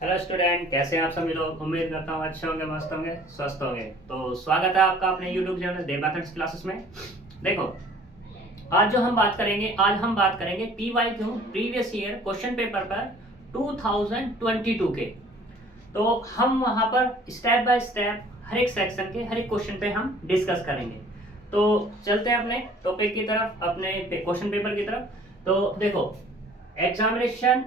Hello student, कैसे हैं आप सभी लोग। उम्मीद करता हूँ अच्छे होंगे, मस्त होंगे, स्वस्थ होंगे। तो स्वागत है आपका अपने यूट्यूब चैनल देव मैथड्स क्लासेस में। देखो, आज हम बात करेंगे PYQ previous year question paper पर 2022 के। तो हम वहाँ पर स्टेप बाय स्टेप हर एक सेक्शन के हर एक क्वेश्चन पे हम डिस्कस करेंगे। तो चलते हैं अपने टॉपिक की तरफ, अपने क्वेश्चन पेपर की तरफ। तो देखो, एग्जामिनेशन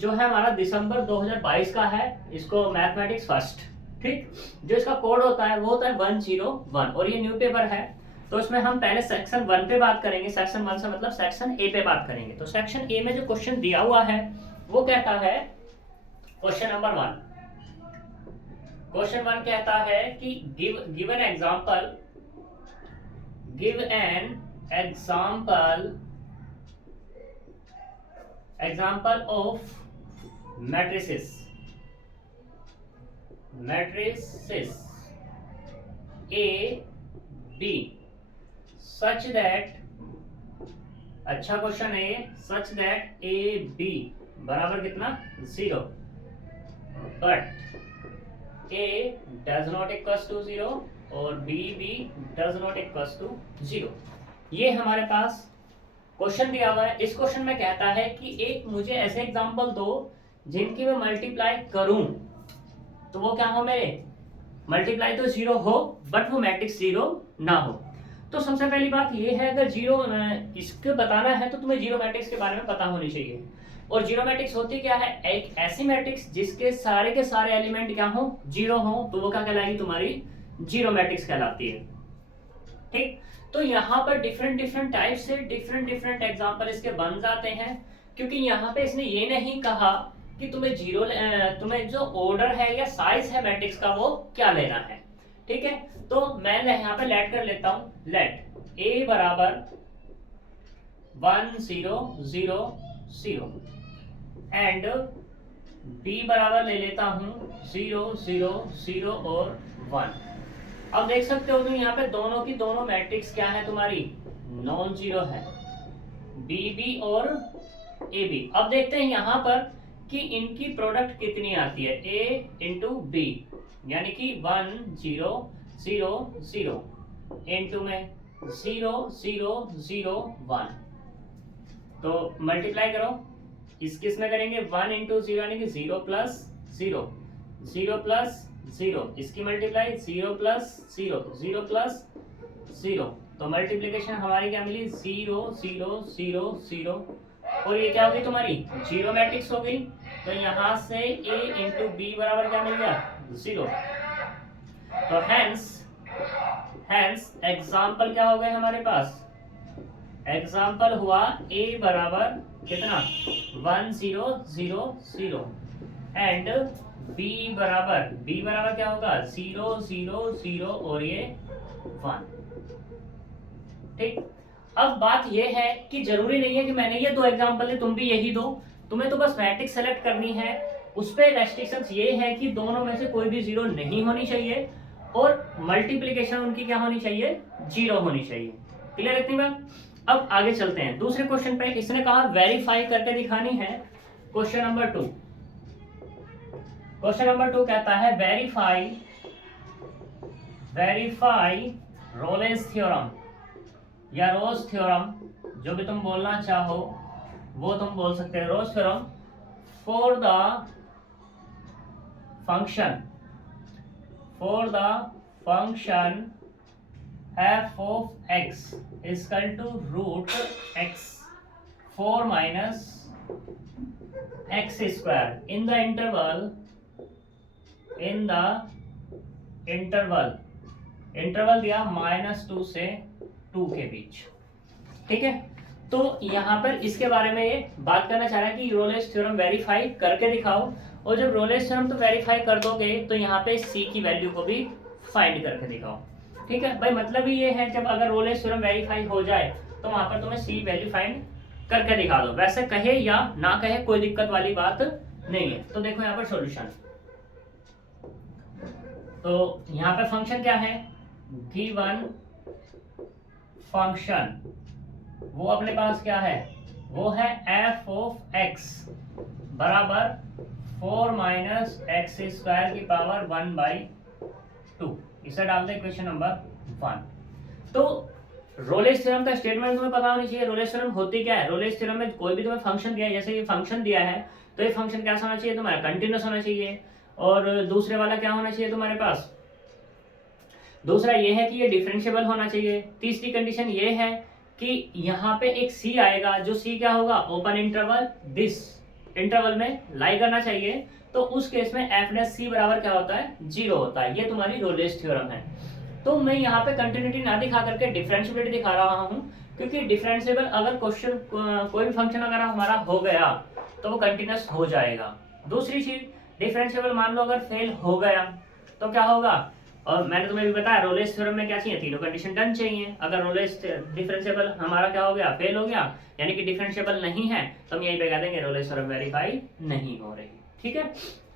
जो है हमारा दिसंबर 2022 का है। इसको मैथमेटिक्स फर्स्ट, ठीक, जो इसका कोड होता है वो होता है 101 और ये न्यू पेपर है। तो इसमें हम पहले सेक्शन 1 पे बात करेंगे। सेक्शन 1 से मतलब सेक्शन ए पे बात करेंगे। तो सेक्शन ए में जो क्वेश्चन दिया हुआ है वो कहता है, क्वेश्चन नंबर 1, क्वेश्चन 1 कहता है कि give an example, give an example of matrices A B such that, अच्छा क्वेश्चन है ये, such that A B बराबर कितना 0 but A does not equals to 0 और B does not equals to 0। ये हमारे पास क्वेश्चन दिया हुआ है। इस क्वेश्चन में कहता है कि एक मुझे ऐसे एग्जांपल दो जिनकी मैं मल्टीप्लाई करूं तो वो क्या हो, मेरे मल्टीप्लाई तो 0 हो बट वो मैट्रिक्स 0 ना हो। तो सबसे पहली बात ये है, अगर 0 इसको बताना है तो तुम्हें जीरो मैट्रिक्स के बारे में पता होनी चाहिए। और जीरो मैट्रिक्स होती क्या है, एक ऐसी मैट्रिक्स जिसके सारे के सारे एलिमेंट क्या हो, 0 हो, तो वो क्या कहलाएगी, तुम्हारी जीरो मैट्रिक्स कहलाती है। ठीक, तो यहाँ पर डिफरेंट डिफरेंट टाइप से डिफरेंट एग्जांपल इसके बन जाते हैं, क्योंकि यहाँ पे इसने ये नहीं कहा कि तुम्हें जो ऑर्डर है या साइज है मैट्रिक्स का वो क्या लेना है। ठीक है, तो मैं यहाँ पे लेट कर लेता हूँ, लेट ए बराबर 1 0 0 0 एंड बी बराबर ले लेता हूँ 0 0 0 और 1। अब देख सकते हो तुम यहाँ पे दोनों की दोनों मैट्रिक्स क्या है, तुम्हारी नॉन जीरो है, BB और AB। अब देखते हैं यहाँ पर कि इनकी प्रोडक्ट कितनी आती है, A इंटू बी, यानी कि 1 0 0 0 इंटू में 0 0 0 1। तो मल्टीप्लाई करो, किस में करेंगे, 1 इंटू 0 यानी कि 0 प्लस 0 0 प्लस 0, इसकी मल्टीप्लाई 0 प्लस 0 0 प्लस 0। तो मल्टीप्लीकेशन हमारी क्या मिली, 0 0 0 0 और ये क्या होगी तुम्हारी जीरो मैट्रिक्स हो गई। तो यहाँ से A इंटू बी बराबर क्या मिल गया, 0। तो हैंस एग्जाम्पल क्या हो गए हमारे पास, एग्जाम्पल हुआ A बराबर कितना 1 0 0 0 एंड B बराबर क्या होगा 0 0 0 और ये 1। ठीक, अब बात ये है कि जरूरी नहीं है कि मैंने ये दो एग्जांपल है तुम भी यही दो, तुम्हें तो बस मैट्रिक्स सेलेक्ट करनी है। उस पे रेस्ट्रिक्शंस ये है कि दोनों में से कोई भी 0 नहीं होनी चाहिए और मल्टीप्लिकेशन उनकी क्या होनी चाहिए, 0 होनी चाहिए। क्लियर इतनी बात। अब आगे चलते हैं दूसरे क्वेश्चन पे। इसने कहा वेरीफाई करके दिखानी है। क्वेश्चन नंबर 2, क्वेश्चन नंबर 2 कहता है वेरीफाई रोलेस थ्योरम या रोज थ्योरम, जो भी तुम बोलना चाहो वो तुम बोल सकते हो। Rolle's theorem for the function f of x is equal to root x 4 minus x square in the interval दिया -2 से 2 के बीच। ठीक है, तो यहाँ पर इसके बारे में ये बात करना चाह रहा है कि रोलेस थ्योरम वेरीफाई करके दिखाओ। और जब रोलेस थ्योरम तो वेरीफाई कर दोगे तो यहाँ पे c की वैल्यू को भी फाइंड करके दिखाओ। ठीक है भाई, मतलब ही ये है जब अगर रोलेस थ्योरम वेरीफाई हो जाए तो वहां पर तुम्हें c वैल्यू फाइंड करके दिखा दो। वैसे कहे या ना कहे कोई दिक्कत वाली बात नहीं है। तो देखो यहाँ पर सॉल्यूशन, तो यहाँ पे फंक्शन क्या है, गिवन फंक्शन, वो अपने पास क्या है, वो है f of x बराबर 4 माइनस एक्स स्क्वायर की पावर 1/2। इसे डाल दें इक्वेशन नंबर 1। तो रोलेस थ्योरम का स्टेटमेंट तुम्हें पता होनी चाहिए। रोलेस थ्योरम होती क्या है? रोलेस थ्योरम में कोई भी तुम्हें फंक्शन दिया है, जैसे ये फंक्शन दिया है तो ये फंक्शन कैसा होना चाहिए तुम्हारा? कंटिन्यूअस होना चाहिए। और दूसरे वाला क्या होना चाहिए तुम्हारे पास? दूसरा ये है कि ये डिफरेंशिएबल होना चाहिए। तीसरी कंडीशन ये है कि यहाँ पे एक सी आएगा, जो सी क्या होगा? ओपन इंटरवल दिस इंटरवल में लाई करना चाहिए। तो उस केस में एफ डैश सी बराबर क्या होता है? 0 होता है। ये तुम्हारी रोलेस थ्योरम है। तो मैं यहाँ पे कंटिन्यूटी ना दिखा करके डिफरेंशिएबिलिटी दिखा रहा हूँ, क्योंकि डिफरेंशिएबल अगर क्वेश्चन कोई भी फंक्शन अगर हमारा हो गया तो वो कंटिन्यूअस हो जाएगा। दूसरी चीज, डिफरेंशिएबल मान लो अगर फेल हो गया तो क्या होगा? और मैंने तुम्हें भी बताया रोलेस थ्योरम में क्या चाहिए? तीनों कंडीशन डन चाहिए। अगर रोलेस डिफरेंशिएबल हमारा क्या हो गया? फेल हो गया, यानी कि डिफरेंशिएबल नहीं है, तो हम यहीं पे कह देंगे रोलेस थ्योरम वेरीफाई नहीं हो रही। ठीक है,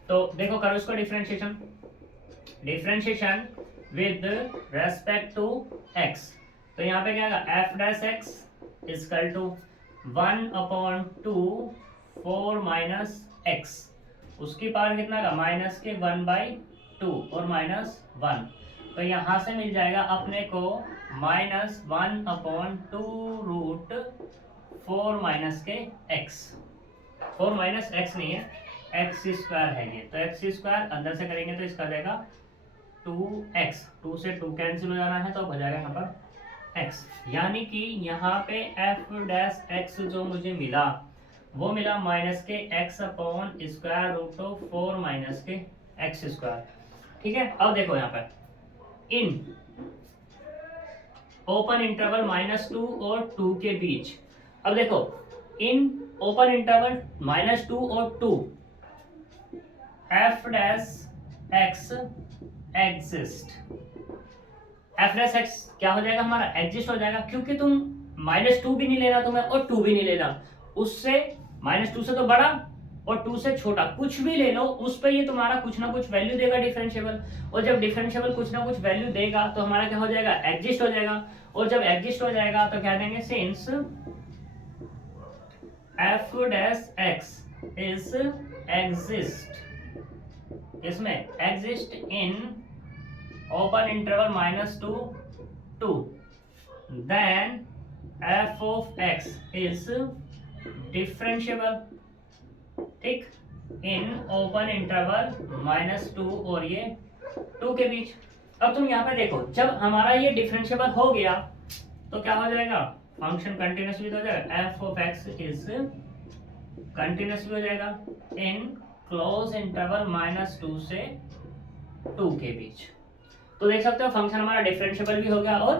तो देखो करो इसको differentiation. Differentiation with respect to x, तो यहाँ पे क्या आएगा? F dash X equal to 1/2 4 minus X, उसकी पावर कितना का? माइनस के 1/2 और -1, तो यहाँ से मिल जाएगा अपने को -1/2 रूट 4 माइनस के x। 4 माइनस एक्स नहीं है, एक्स स्क्वायर है ये, तो एक्स स्क्वायर अंदर से करेंगे तो इसका जाएगा 2x, 2 से 2 कैंसिल हो जाना है तो हो जाएगा यहाँ पर x, यानी कि यहाँ पे एफ डैश एक्स जो मुझे मिला वो मिला माइनस के x upon square root of 4 minus के एक्स स्क्वायर। ठीक है, अब देखो यहाँ पर इन ओपन इंटरवल -2 और 2 के बीच, अब देखो इन ओपन इंटरवल -2 और 2 F dash x exist. F dash x क्या हो जाएगा हमारा? एग्जिस्ट हो जाएगा, क्योंकि तुम -2 भी नहीं लेना तुम्हें और 2 भी नहीं लेना, उससे -2 से तो बड़ा और 2 से छोटा कुछ भी ले लो, उस पे ये तुम्हारा कुछ ना कुछ वैल्यू देगा डिफरेंशिएबल, और जब डिफरेंशिएबल कुछ ना कुछ वैल्यू देगा तो हमारा क्या हो जाएगा? एग्जिस्ट हो जाएगा। और जब एग्जिस्ट हो जाएगा तो क्या देंगे? Since F dash X is exist, इसमें exist in open interval -2 2, then F of X is differentiable, ठीक, इन ओपन इंटरवल -2 और ये 2 के बीच। अब तुम यहाँ पे देखो, जब हमारा ये डिफरेंशिएबल हो गया तो क्या हो जाएगा? फंक्शन कंटिन्यूअस भी हो जाएगा, F of X is continuous भी हो जाएगा इन क्लोज इंटरवल -2 से 2 के बीच। तो देख सकते हो फंक्शन हमारा डिफरेंशिएबल भी हो गया और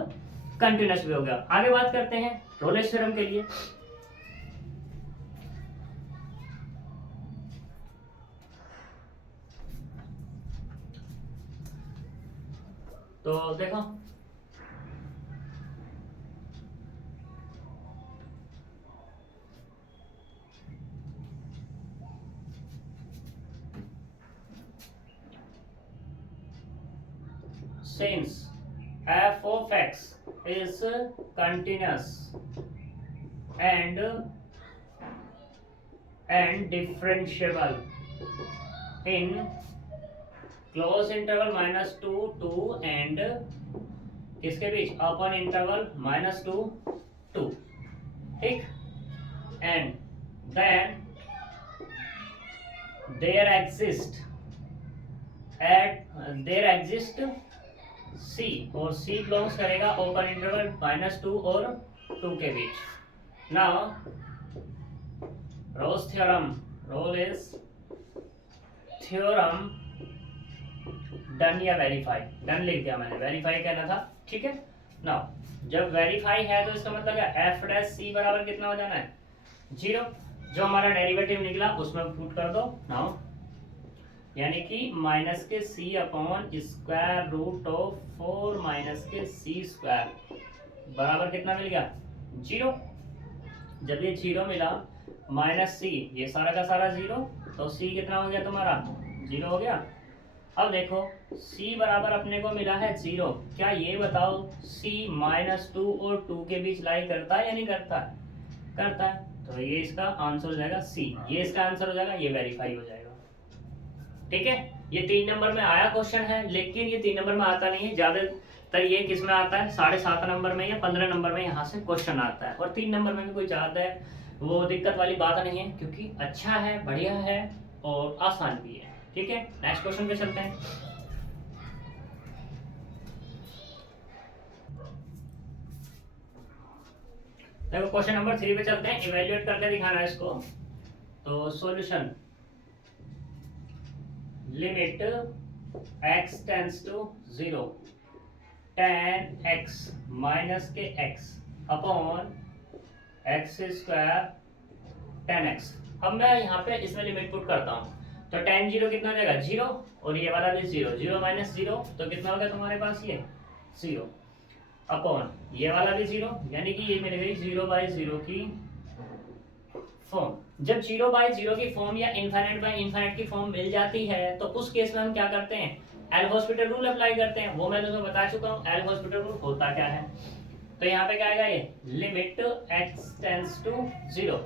कंटिन्यूअस भी हो गया। आगे बात करते हैं रोलेस थ्योरम के लिए। तो देखो since f of x is continuous and differentiable in close interval -2 2 and किसके बीच? ओपन इंटरवल -2 2, ठीक, and then there exist C, और C बिलोंग्स करेगा ओपन इंटरवल -2 और 2 के बीच। Now Rolle's theorem, Rolle's theorem done या वेरीफाई? डन लिख दिया मैंने, वेरीफाई कहना था, ठीक है। नाउ जब वेरीफाई है तो इसका मतलब है एफ डैश सी बराबर कितना हो जाना है? 0। जो हमारा डेरिवेटिव निकला उसमें पुट कर दो नाउ, यानी कि minus K C upon square root of 4 minus K C square बराबर कितना मिल गया? 0। जब ये 0 मिला माइनस सी, ये सारा का सारा 0, तो सी कितना हो गया तुम्हारा? 0 हो गया। अब देखो c बराबर अपने को मिला है 0, क्या ये बताओ c -2 और 2 के बीच लाई करता है या नहीं करता है? करता है, तो ये इसका आंसर हो जाएगा c, ये इसका आंसर हो जाएगा, ये वेरीफाई हो जाएगा। ठीक है, ये 3 नंबर में आया क्वेश्चन है, लेकिन ये 3 नंबर में आता नहीं है, ज्यादातर ये किस में आता है 7.5 नंबर में या 15 नंबर में यहाँ से क्वेश्चन आता है। और 3 नंबर में भी कोई ज्यादा वो दिक्कत वाली बात नहीं है, क्योंकि अच्छा है, बढ़िया है और आसान भी है। ठीक है, नेक्स्ट क्वेश्चन पे चलते हैं। देखो क्वेश्चन नंबर 3 पे चलते हैं, इवेल्युएट करके दिखाना है इसको। तो solution, limit x tends to 0 tan x minus के x upon x square tan x। अब मैं यहाँ पे इसमें लिमिट पुट करता हूँ, तो tan 0 कितना हो जाएगा 0, और ये वाला भी 0, 0 माइनस 0 तो कितना हो गया तुम्हारे पास ये 0, अपॉन ये वाला भी 0, यानी कि ये मिल गई 0/0 की फॉर्म। जब 0/0 की फॉर्म या इनफाइनाइट बाय इनफाइनाइट की फॉर्म मिल जाती है, तो उस केस में हम क्या करते हैं, एल हॉस्पिटल रूल अप्लाई करते हैं। वो मैं तुम्हें बता चुका हूँ एल हॉस्पिटल रूल होता क्या है। तो यहाँ पे क्या आएगा, ये limit x tends to 0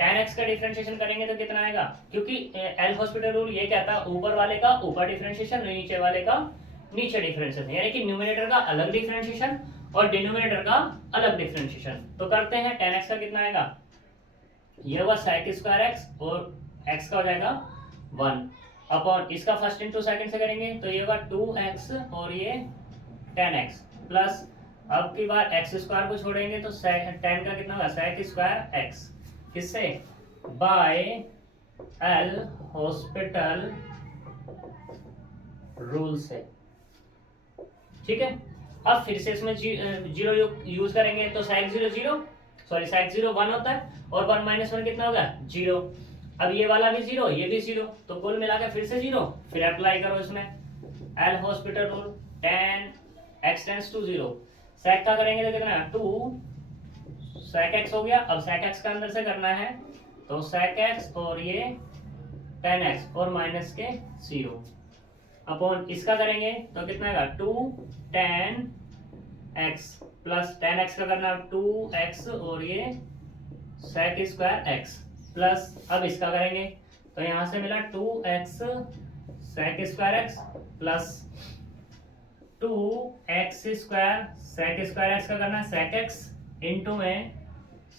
tan x का डिफरेंशिएशन करेंगे तो कितना आएगा, क्योंकि एल हॉस्पिटल रूल ये कहता है ऊपर वाले का ऊपर डिफरेंशिएशन, नीचे वाले का नीचे डिफरेंशिएशन, यानी कि न्यूमरेटर का अलग डिफरेंशिएशन और डिनोमिनेटर का अलग डिफरेंशिएशन। तो करते हैं, tan x का कितना आएगा, ये हुआ sec स्क्वायर x और x का हो जाएगा 1 अपॉन इसका फर्स्ट इंटू सेकंड से करेंगे तो ये होगा 2x और ये tan x प्लस अब की बार x स्क्वायर को छोड़ेंगे तो tan का कितना होगा sec स्क्वायर x, किससे, बाय एल हॉस्पिटल रूल से। ठीक है, अब फिर से इसमें जीरो यूज करेंगे तो sec 0 0, सॉरी sec 0 1 होता है और 1 माइनस 1 कितना होगा 0। अब ये वाला भी 0, ये भी 0, तो कुल मिलाकर फिर से 0, फिर अप्लाई करो इसमें L'Hospital rule, tan x tends to 0, sec का करेंगे तो कितना 2 sec x हो गया। अब sec x का अंदर से करना है तो sec x और ये tan x और माइनस के 0 अपॉन इसका करेंगे तो कितना आएगा 2 tan x plus tan x का करना 2x और ये sec स्क्वायर x प्लस अब इसका करेंगे तो यहाँ से मिला 2x sec square x plus 2x square sec square x का करना sec x इंटू में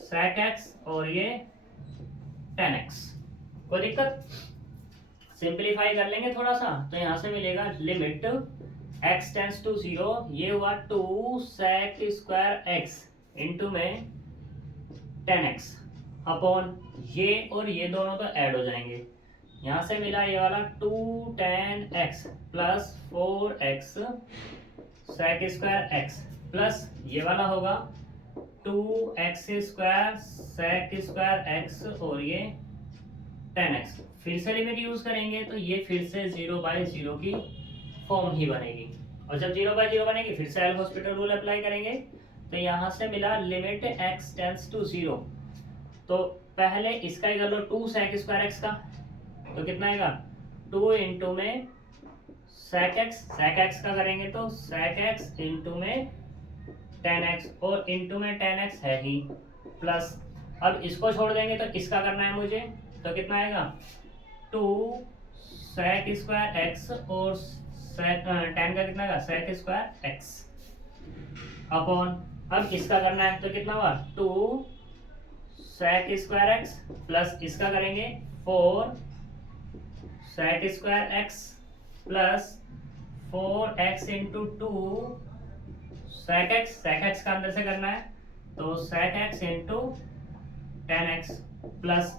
sec x और ये tan x। कोई दिक्कत, सिंप्लीफाई कर लेंगे थोड़ा सा तो यहाँ से मिलेगा लिमिट x टेंड्स टू 0, ये हुआ 2 sec स्क्वायर x इंटू में tan x अपॉन ये और ये दोनों तो ऐड हो जाएंगे, यहाँ से मिला ये वाला 2 tan x plus 4x sec square x plus ये वाला होगा 2x square sec square x और ये tan x। फिर से लिमिट यूज करेंगे तो ये फिर से 0/0 की फॉर्म ही बनेगी, और जब 0/0 बनेगी फिर से एल हॉस्पिटल रूल अप्लाई करेंगे तो यहाँ से मिला लिमिट x टेंड्स टू 0, तो पहले इसका ही कर लो 2 sec स्क्वायर x का तो कितना आएगा 2 इंटू में sec x का करेंगे तो sec x इंटू में tan x और इंटू में tan x है ही प्लस अब इसको छोड़ देंगे तो इसका करना है मुझे तो कितना आएगा 2 sec स्क्वायर x और tan का कितना आएगा sec स्क्वायर x अपॉन अब इसका करना है तो कितना हुआ 2 sec स्क्वायर x प्लस इसका करेंगे 4 sec square x plus 4x into 2 sec x का अंदर से करना है तो sec x into tan x plus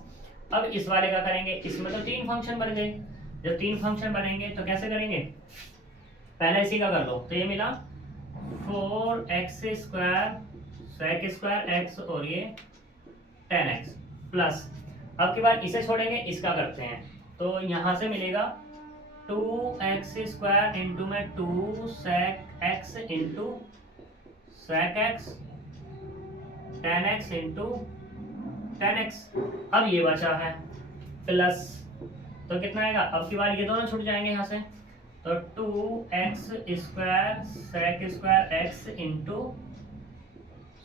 अब इस वाले का करेंगे, इसमें तो 3 फंक्शन बन गए, जब 3 फंक्शन बनेंगे तो कैसे करेंगे, पहले इसी का कर लो तो ये मिला 4x square sec square x और ये tan x प्लस अब की बार इसे छोड़ेंगे इसका करते हैं तो यहाँ से मिलेगा 2x स्क्वायर इंटू में 2 sec x into sec x tan x into tan x। अब ये बचा है प्लस तो कितना आएगा, अब की बार ये दोनों छूट जाएंगे यहाँ से तो 2x square sec square x into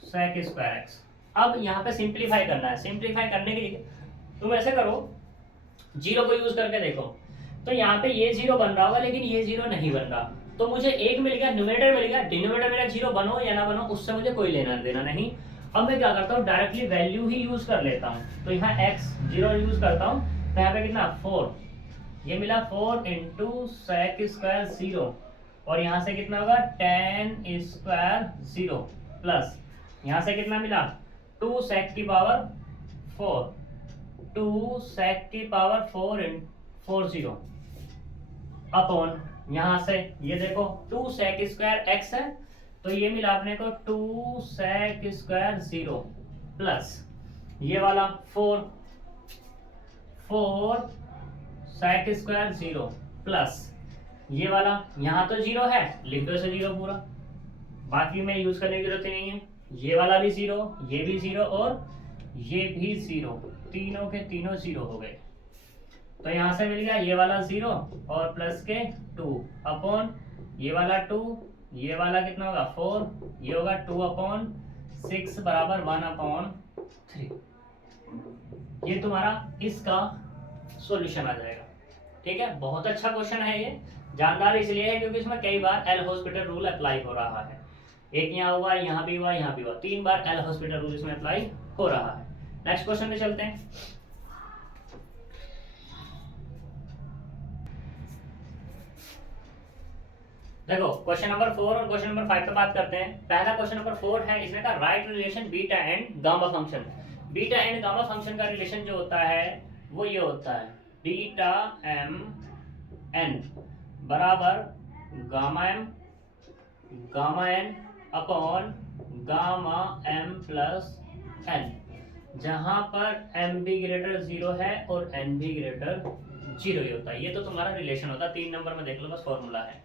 sec square x। अब यहाँ पे सिंप्लीफाई करना है, सिंप्लीफाई करने के लिए तुम ऐसे करो 0 को यूज करके देखो, तो यहाँ पे ये 0 बन रहा होगा लेकिन ये 0 नहीं बन रहा, तो मुझे एक मिल गया, न्यूमरेटर मिल गया, डिनोमिनेटर मेरा 0 बनो या ना बनो उससे मुझे कोई लेना देना नहीं। अब मैं क्या करता हूँ, डायरेक्टली वैल्यू ही यूज कर लेता हूँ। तो यहाँ x 0 यूज करता हूँ, तो यहाँ पे कितना 4, ये मिला 4 इंटू सेक स्क्वायर 0, और यहाँ से कितना होगा 10 स्क्वायर 0 प्लस यहाँ से कितना मिला 2 सेक की पावर 4, 2 सेक की पावर 4 अपॉन यहाँ से ये देखो 2 सेक स्क्वायर x है, तो ये मिला अपने को 2 सेक स्क्वायर 0 प्लस ये वाला 4 सेक स्क्वायर 0 प्लस ये वाला, यहाँ तो 0 है, लिख दो इसे 0 पूरा, बाकी में यूज करने की जरूरत ही नहीं है। ये वाला भी 0, ये भी 0 और ये भी 0, तीनों के तीनों 0 हो गए। तो यहाँ से मिल गया ये वाला 0 और प्लस के 2 अपॉन ये वाला 2, ये वाला कितना होगा 4, ये होगा 2/6 बराबर 1/3। ये तुम्हारा इसका सॉल्यूशन आ जाएगा। ठीक है, बहुत अच्छा क्वेश्चन है ये, जानदार इसलिए है क्योंकि इसमें कई बार एल हॉस्पिटल रूल अप्लाई हो रहा है। एक यहाँ हुआ, यहाँ भी हुआ, यहाँ भी हुआ, 3 बार एल हॉस्पिटल रूल इसमें अप्लाई हो रहा है। नेक्स्ट क्वेश्चन पे चलते हैं। देखो क्वेश्चन नंबर 4 और क्वेश्चन नंबर 5 पे बात करते हैं। पहला क्वेश्चन नंबर 4 है, इसमें का right relation beta and gamma function. Beta and gamma function का रिलेशन जो होता है वो ये होता है, बीटा एम एन बराबर gamma N upon gamma M plus N, जहां पर एम भी ग्रेटर 0 है और एन भी ग्रेटर 0 ही होता है। ये तो तुम्हारा रिलेशन होता है, 3 नंबर में देख लो, बस फॉर्मूला है।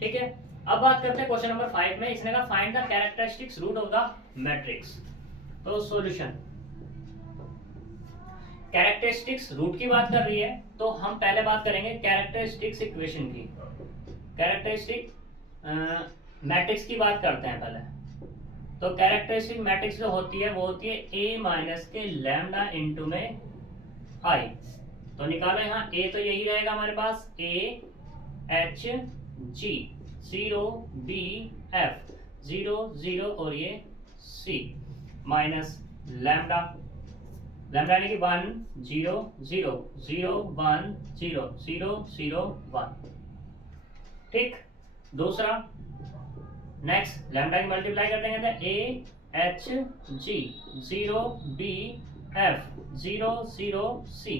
ठीक है, अब बात करते हैं क्वेश्चन नंबर 5 में। इसने कहा find the characteristics root of the matrix. तो सॉल्यूशन, कैरेक्टरिस्टिक्स रूट की बात कर रही है, तो हम पहले बात करेंगे कैरेक्टरिस्टिक्स इक्वेशन की। कैरेक्टरिस्टिक मैट्रिक्स की बात करते हैं पहले। तो कैरेक्टरिस्टिक मैट्रिक्स जो होती है वो होती है a माइनस के लैम्डा इंटू में i। तो निकालो यहाँ a, तो यही रहेगा हमारे पास a h g 0 b f 0 0 और ये c माइनस लैम्डा यानी कि 1 0 0 0 1 0 0 0 1। ठीक, दूसरा नेक्स्ट लैम्डा की मल्टीप्लाई कर देंगे तो a h g 0 b f 0 0 c।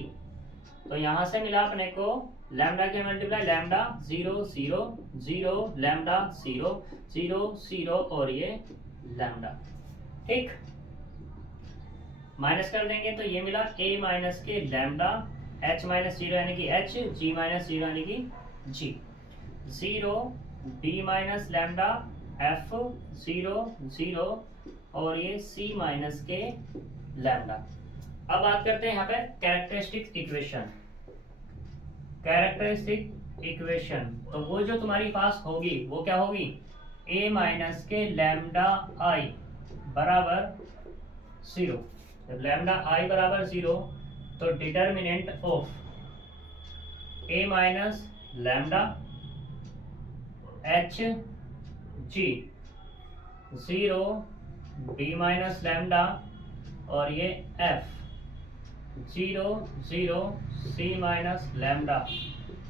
तो यहां से मिला अपने को लैम्डा की मल्टीप्लाई लैम्डा 0 0 0 लैम्डा 0 0 0 और ये लैम्डा। ठीक, माइनस कर देंगे तो ये मिला a माइनस के लैम्डा h माइनस 0 यानी कि h, g माइनस 0 यानी कि g, 0 b minus lambda f 0 0 और ये c माइनस के लैम्डा। अब बात करते हैं यहाँ पे कैरेक्टरिस्टिक इक्वेशन। कैरेक्टरिस्टिक इक्वेशन तो वो जो तुम्हारी पास होगी वो क्या होगी, a माइनस के लैम्डा i बराबर 0। जब लैम्डा i बराबर 0 तो determinant of a minus lambda h g 0 b minus lambda और ये f 0 0 c माइनस लैम्डा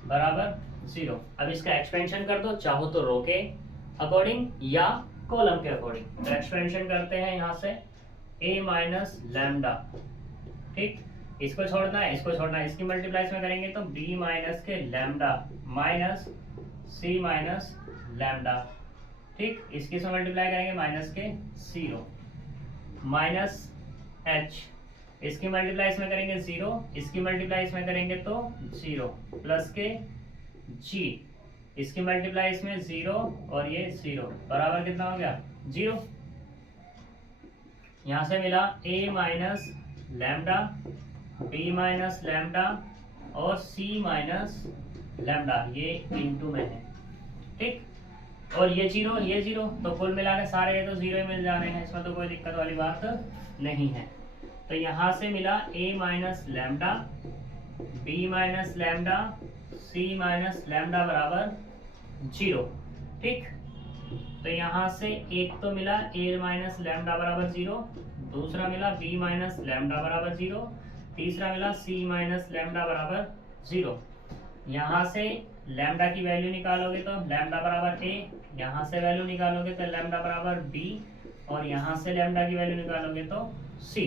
बराबर 0। अब इसका एक्सपेंशन कर दो, चाहो तो रो के अकॉर्डिंग या कॉलम के अकॉर्डिंग। तो एक्सपेंशन करते हैं यहाँ से a माइनस लैम्डा। ठीक, इसको छोड़ना है, इसको छोड़ना है, इसकी मल्टीप्लाई इसमें करेंगे तो b माइनस के lambda minus c minus lambda. ठीक, इसकी से मल्टीप्लाई करेंगे माइनस के 0 माइनस h, इसकी मल्टीप्लाई इसमें करेंगे 0, इसकी मल्टीप्लाई इसमें करेंगे तो 0 प्लस के g, इसकी मल्टीप्लाई इसमें 0 और ये 0 बराबर कितना हो गया 0। यहाँ से मिला a minus lambda b minus lambda और c माइनस लैम्डा, ये इनटू में है। ठीक, और ये 0 ये 0, तो कुल मिला के सारे ये तो 0 ही मिल जा रहे हैं, इसमें तो कोई दिक्कत वाली बात नहीं है। तो यहाँ से मिला a minus lambda B minus lambda C minus lambda बराबर 0। ठीक, तो यहाँ से एक तो मिला ए माइनस लैम्डा बराबर 0, दूसरा मिला बी माइनस लैम्डा बराबर 0, तीसरा मिला सी माइनस लैम्डा बराबर 0। यहाँ से लैम्डा की वैल्यू निकालोगे तो लैम्डा बराबर ए, यहाँ से वैल्यू निकालोगे तो लैम्डा बराबर बी, और यहाँ से लैम्डा की वैल्यू निकालोगे तो सी।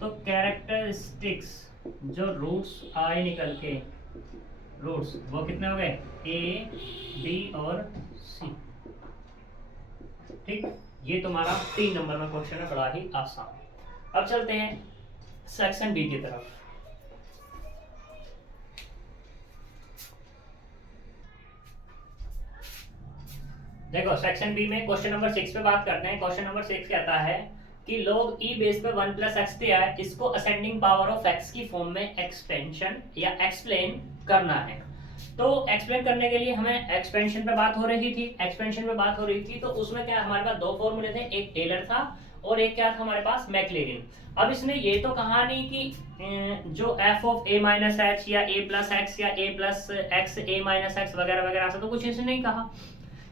तो कैरेक्टरिस्टिक्स जो रूट्स आए निकल के, रूट्स वो कितने हो गए, ए बी और सी। ठीक, ये तुम्हारा 3 नंबर में क्वेश्चन है, बड़ा ही आसान। अब चलते हैं सेक्शन डी की तरफ। देखो सेक्शन बी में क्वेश्चन नंबर 6 पे बात करते हैं। क्वेश्चन नंबर 6 कहता है कि लोग ई बेस पे 1 प्लस एक्स दिया है, इसको असेंडिंग पावर ऑफ एक्स की फॉर्म में एक्सपेंशन या एक्सप्लेन करना है। तो एक्सप्लेन करने के लिए हमें एक्सपेंशन पे बात हो रही थी, एक्सपेंशन पे बात हो रही थी, तो उसमें क्या हमारे पास 2 फॉर्मूले थे, एक टेलर था और एक क्या था हमारे पास, मैक्लेरिन। अब इसने ये तो कहा नहीं कि जो F of A minus H या ए प्लस एक्स या ए प्लस एक्स ए माइनस एक्स वगैरह वगैरह, ऐसा तो कुछ इसने नहीं कहा।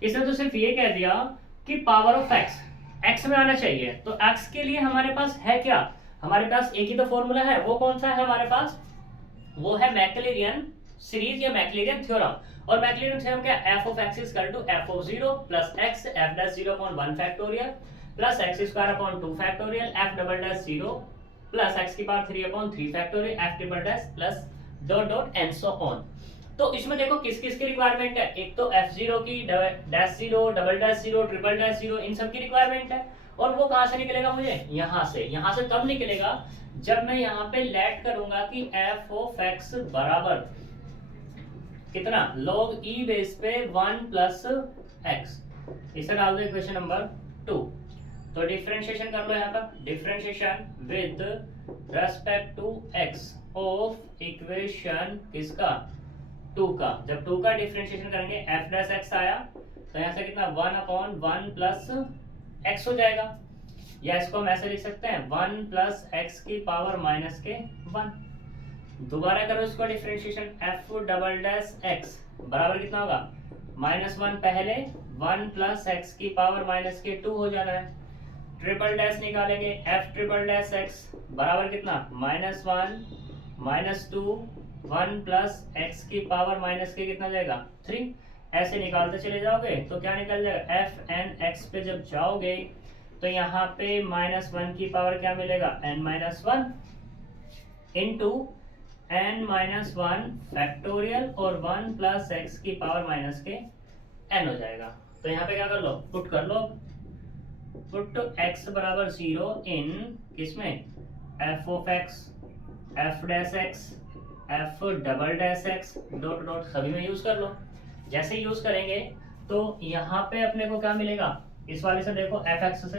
इसने तो सिर्फ ये कह दिया कि पावर ऑफ एक्स एक्स में आना चाहिए। तो एक्स के लिए हमारे पास है क्या, हमारे पास एक ही तो फॉर्मूला है, वो कौन सा है हमारे पास, वो है मैक्लेरियन सीरीज या मैक्लेरियन थ्योरम। और मैक्लेरियन थ्योरम क्या, F of X is equal to F of 0 plus X F dash 0 upon 1 factorial plus X square upon 2 factorial F double dash 0 plus X की power 3 upon 3 factorial F triple dash plus dot dot and so on. तो इसमें देखो किस किस की requirement है, एक तो f0 की, dash 0, double dash 0, triple dash 0, इन सब की रिक्वायरमेंट है। और वो कहां से निकलेगा मुझे, यहाँ से। यहाँ से कब निकलेगा, जब मैं यहाँ पे लेट करूंगा कि f ऑफ x बराबर कितना, log e बेस पे 1 प्लस एक्स। इसे डाल दो इक्वेशन नंबर 2। तो डिफरेंशिएशन कर लो यहाँ पर, differentiation with respect to x of equation किसका, 2 का। जब 2 का डिफरेंशिएशन करेंगे एफ डैश एक्स आया, तो यहाँ से कितना 1 अपॉन 1 प्लस एक्स हो जाएगा, या इसको हम ऐसे लिख सकते हैं 1 प्लस एक्स की पावर माइनस के 1। दोबारा करो इसको differentiation, F double dash x बराबर कितना होगा, -1 पहले, 1 प्लस एक्स की पावर माइनस के 2 हो जाना है। ट्रिपल डैश निकालेंगे, एफ ट्रिपल डैश एक्स बराबर कितना, -1 -2 1 प्लस एक्स की पावर माइनस के कितना जाएगा 3। ऐसे निकालते चले जाओगे तो क्या निकल जाएगा, एफ एन एक्स पे जब जाओगे तो यहाँ पे -1 की पावर क्या मिलेगा, n-1 इंटू n-1 फैक्टोरियल और 1 प्लस एक्स की पावर माइनस के n हो जाएगा। तो यहाँ पे क्या कर लो, पुट कर लो, पुट x बराबर 0 इन किसमें, f of x, f dash x, F double dash x dot dot सभी में यूज कर लो। जैसे यूज करेंगे तो यहाँ पे अपने को क्या मिलेगा, इस वाले से देखो एफ एक्स से,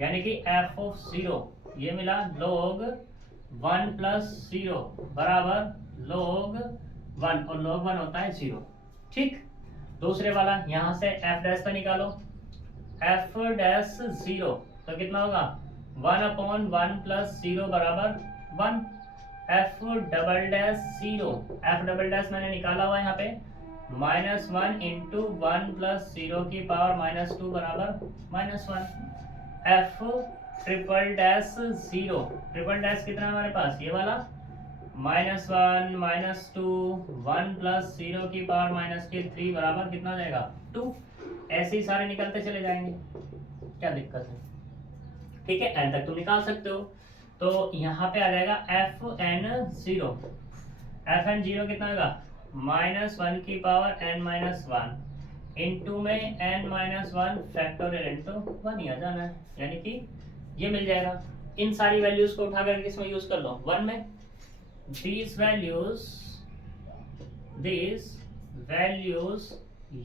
यानी कि एफ ऑफ 0 ये मिला log 1 प्लस 0 बराबर log 1, और log 1 होता है 0। ठीक, दूसरे वाला यहाँ से एफ डैश का निकालो, एफ डैश 0 तो कितना होगा 1 अपॉन 1 प्लस 0 बराबर 1। F double dash 0, F double dash मैंने निकाला हुआ यहाँ पे, -1 इंटू 1 प्लस 0 की पावर -2 बराबर -1। F triple dash 0, triple dash कितना हमारे पास, ये वाला, -1 -2 1 प्लस 0 की पावर -3 बराबर कितना हो जाएगा 2। ऐसे ही सारे निकलते चले जाएंगे, क्या दिक्कत है। ठीक है, एन तक तुम निकाल सकते हो। तो यहाँ पे आ जाएगा fn0, fn0 कितना होगा, -1 की पावर n-1 इंटू में n-1 फैक्टोरियल इंटू 1 ही आ जाना है, यानी कि ये मिल जाएगा। इन सारी वैल्यूज को उठा करके इसमें यूज कर लो 1 में, these values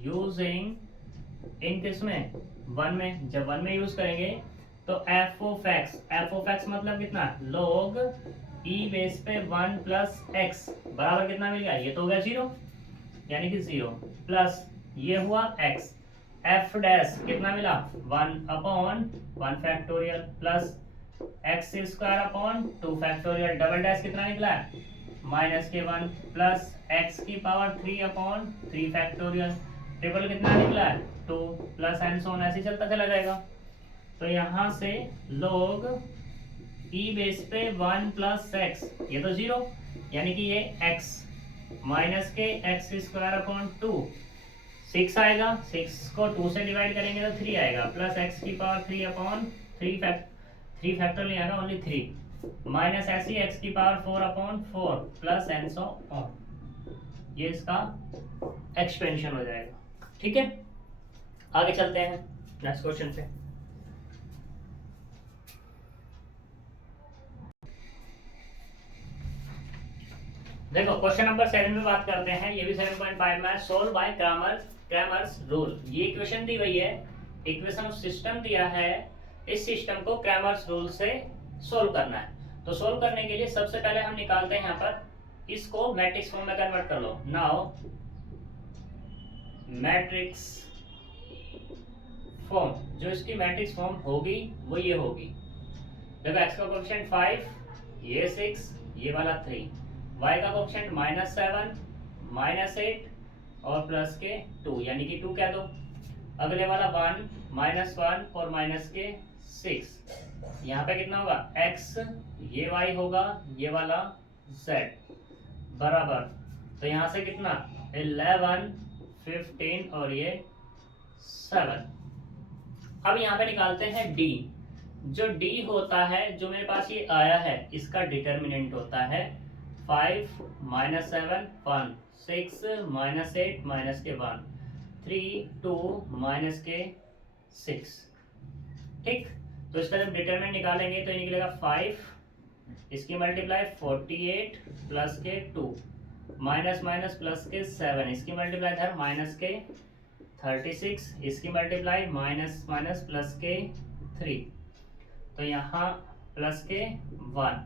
using इन किसमें 1 में, जब 1 में यूज करेंगे तो एफ ऑफ एक्स मतलब कितना, log e बेस पे 1 प्लस एक्स बराबर कितना मिल गया, ये तो हो गया 0, यानी कि 0 प्लस ये हुआ x, एफ डैश कितना मिला 1 upon 1 factorial plus X square upon 2 factorial, double dash कितना निकला है माइनस के 1 प्लस एक्स की पावर 3/3 फैक्टोरियल, ट्रिपल कितना निकला है 2 प्लस एंड सो ऑन, ऐसे चलता चला जाएगा। तो यहाँ से log e बेस पे 1 प्लस एक्स, ये तो 0 यानी कि ये x माइनस के एक्स स्क्वायर अपॉन 2 6 आएगा, 6 को 2 से डिवाइड करेंगे तो 3 आएगा, प्लस एक्स की पावर 3 फैक्टर नहीं आएगा, ओनली 3 माइनस ऐसी एक्स की power 4/4 plus N so on, ये इसका एक्सपेंशन हो जाएगा। ठीक है, आगे चलते हैं नेक्स्ट क्वेश्चन पे। देखो क्वेश्चन नंबर 7 में बात करते हैं, ये भी 7.5 में, सोल्व बाय क्रैमर्स रूल। ये इक्वेशन दी हुई है, इक्वेशन ऑफ सिस्टम दिया है, इस सिस्टम को क्रैमर्स रूल से सोल्व करना है। तो सोल्व करने के लिए सबसे पहले हम निकालते हैं यहाँ पर, इसको मैट्रिक्स फॉर्म में कन्वर्ट कर लो। नाउ मैट्रिक्स फॉर्म, जो इसकी मैट्रिक्स फॉर्म होगी वो ये होगी। देखो एक्स का कोएफिशिएंट 5, ये 6, ये वाला 3, y का कोएफिशिएंट -7, -8 और प्लस के 2, यानी कि 2 कह दो। अगले वाला 1, -1 और माइनस के 6, यहाँ पे कितना होगा x, ये y होगा, ये वाला z बराबर, तो यहाँ से कितना 11, 15 और ये 7। अब यहाँ पे निकालते हैं d। जो d होता है, जो मेरे पास ये आया है, इसका डिटर्मिनेंट होता है 5 -7 1 6 -8 माइनस के 1 3 2 माइनस के 6। ठीक, तो इसका जब डिटरमिनेंट निकालेंगे तो ये निकलेगा 5, इसकी मल्टीप्लाई 48 प्लस के 2 माइनस माइनस प्लस के 7, इसकी मल्टीप्लाई इधर माइनस के 36, इसकी मल्टीप्लाई माइनस माइनस प्लस के 3, तो यहाँ प्लस के 1,